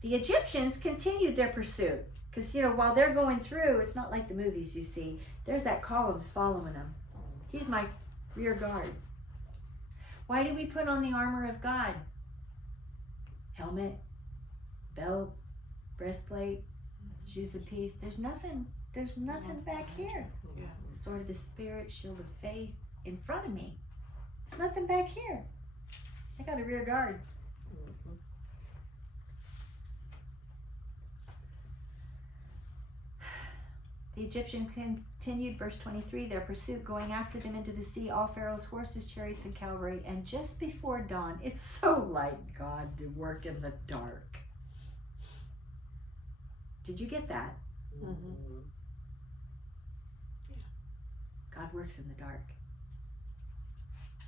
The Egyptians continued their pursuit. Because, while they're going through, it's not like the movies you see. There's that columns following them. He's my rear guard. Why do we put on the armor of God? Helmet, belt, breastplate, shoes of peace. There's nothing back here. Yeah. Sword of the Spirit, shield of faith in front of me. There's nothing back here. I got a rear guard. The Egyptians continued, verse 23, their pursuit, going after them into the sea, all Pharaoh's horses, chariots, and cavalry. And just before dawn, it's so like God to work in the dark. Did you get that? Mm-hmm. God works in the dark.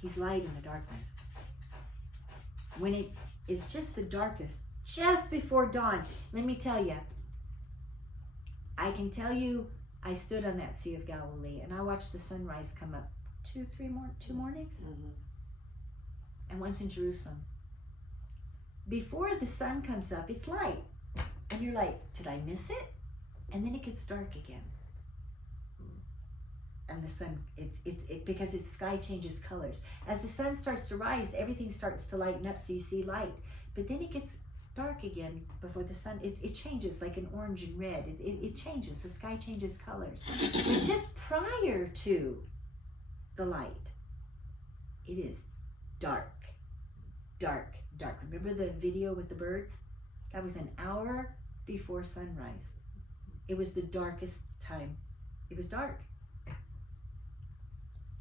He's light in the darkness. When it is just the darkest, just before dawn, let me tell you, I can tell you, I stood on that Sea of Galilee and I watched the sunrise come up two mornings, and once in Jerusalem. Before the sun comes up, it's light, and you're like, did I miss it? And then it gets dark again. and the sun, because the sky changes colors. As the sun starts to rise, everything starts to lighten up, so you see light. But then it gets dark again before the sun. It changes like an orange and red. It changes. The sky changes colors. But just prior to the light, it is dark, dark, dark. Remember the video with the birds? That was an hour before sunrise. It was the darkest time. It was dark.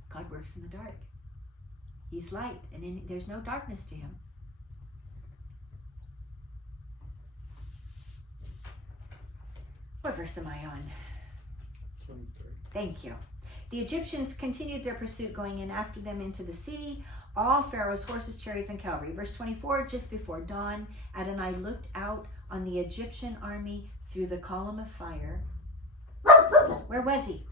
God works in the dark. He's light, and there's no darkness to him. What verse am I on? 23. Thank you. The Egyptians continued their pursuit, going in after them into the sea, all Pharaoh's horses, chariots, and cavalry. Verse 24, just before dawn, Adonai looked out on the Egyptian army through the column of fire. Where was he?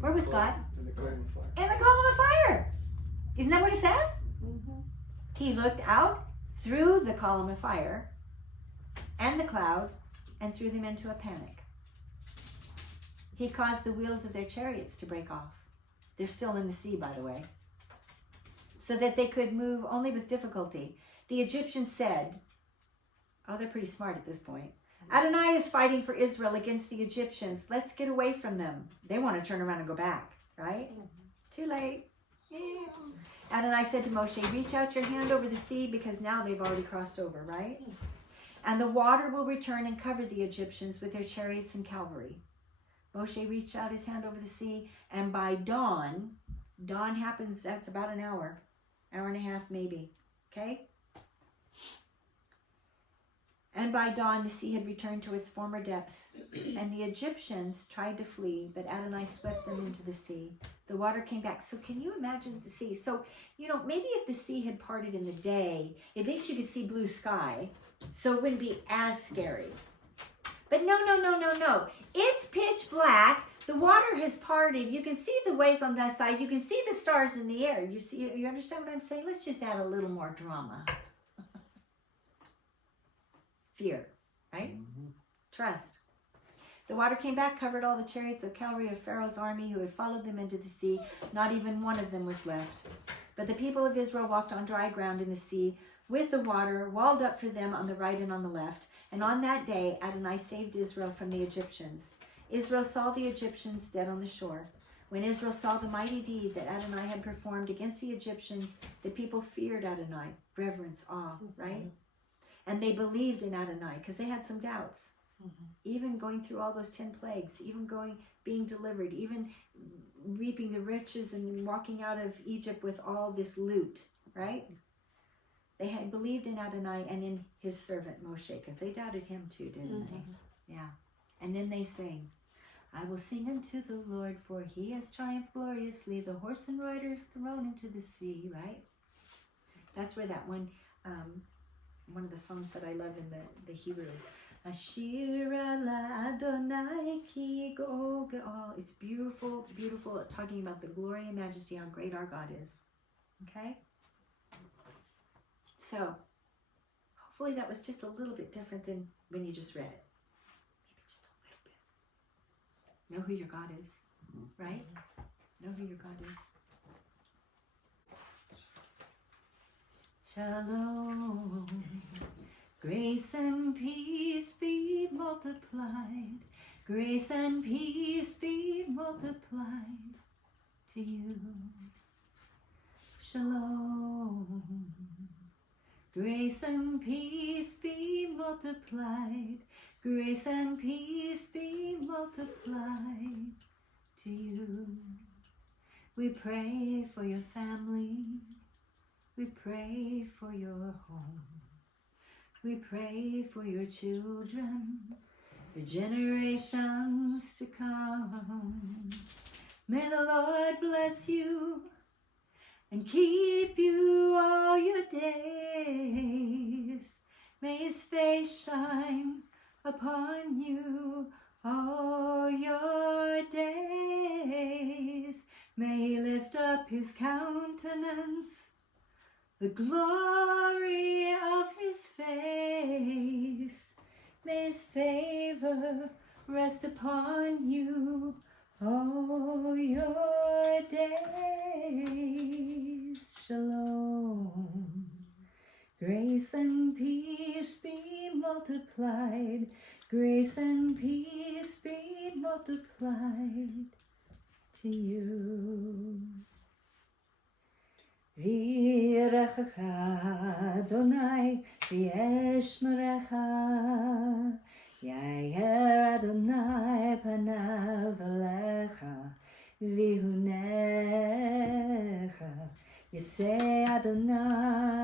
Where was God? In the column of fire. In the column of fire. Isn't that what it says? Mm-hmm. He looked out through the column of fire and the cloud and threw them into a panic. He caused the wheels of their chariots to break off. They're still in the sea, by the way. So that they could move only with difficulty. The Egyptians said, oh, they're pretty smart at this point. Adonai is fighting for Israel against the Egyptians. Let's get away from them. They want to turn around and go back, right? Too late. Adonai said to Moshe, reach out your hand over the sea, because now they've already crossed over, right? And the water will return and cover the Egyptians with their chariots and cavalry. Moshe reached out his hand over the sea, and by dawn happens, that's about an hour and a half maybe, okay? And by dawn, the sea had returned to its former depth, and the Egyptians tried to flee, but Adonai swept them into the sea. The water came back. So can you imagine the sea? So, maybe if the sea had parted in the day, at least you could see blue sky, so it wouldn't be as scary. But no. It's pitch black. The water has parted. You can see the waves on that side. You can see the stars in the air. You understand what I'm saying? Let's just add a little more drama. Fear, right? Trust. The water came back, covered all the chariots of cavalry of Pharaoh's army who had followed them into the sea. Not even one of them was left. But the people of Israel walked on dry ground in the sea, with the water walled up for them on the right and on the left. And on that day, Adonai saved Israel from the Egyptians. Israel saw the Egyptians dead on the shore. When Israel saw the mighty deed that Adonai had performed against the Egyptians, the people feared Adonai. Reverence, awe, right? And they believed in Adonai because they had some doubts. Even going through all those 10 plagues, even being delivered, even reaping the riches and walking out of Egypt with all this loot, right? They had believed in Adonai and in his servant Moshe, because they doubted him too, didn't they? Yeah. And then they sang, I will sing unto the Lord, for he has triumphed gloriously, the horse and rider thrown into the sea, right? That's where that one of the songs that I love in the Hebrew is, Ashir ala Adonai ki go ge'al. It's beautiful, beautiful, talking about the glory and majesty, how great our God is. Okay? So, hopefully that was just a little bit different than when you just read it. Maybe just a little bit. Know who your God is, right? Know who your God is. Shalom. Grace and peace be multiplied. Grace and peace be multiplied to you. Shalom. Grace and peace be multiplied. Grace and peace be multiplied to you. We pray for your family. We pray for your home. We pray for your children, for generations to come. May the Lord bless you and keep you all your days. May his face shine upon you all your days. May he lift up his countenance, the glory of his face. May his favor rest upon you all your days. Shalom. Grace and peace be multiplied. Grace and peace be multiplied to you. V'yirechecha Adonai v'yeshmerecha. Yair Adonai panav alecha v'hunecha. Yisei Adonai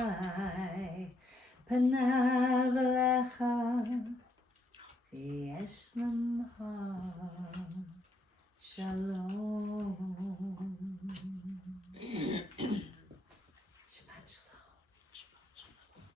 panav alecha v'yesh lamcha shalom.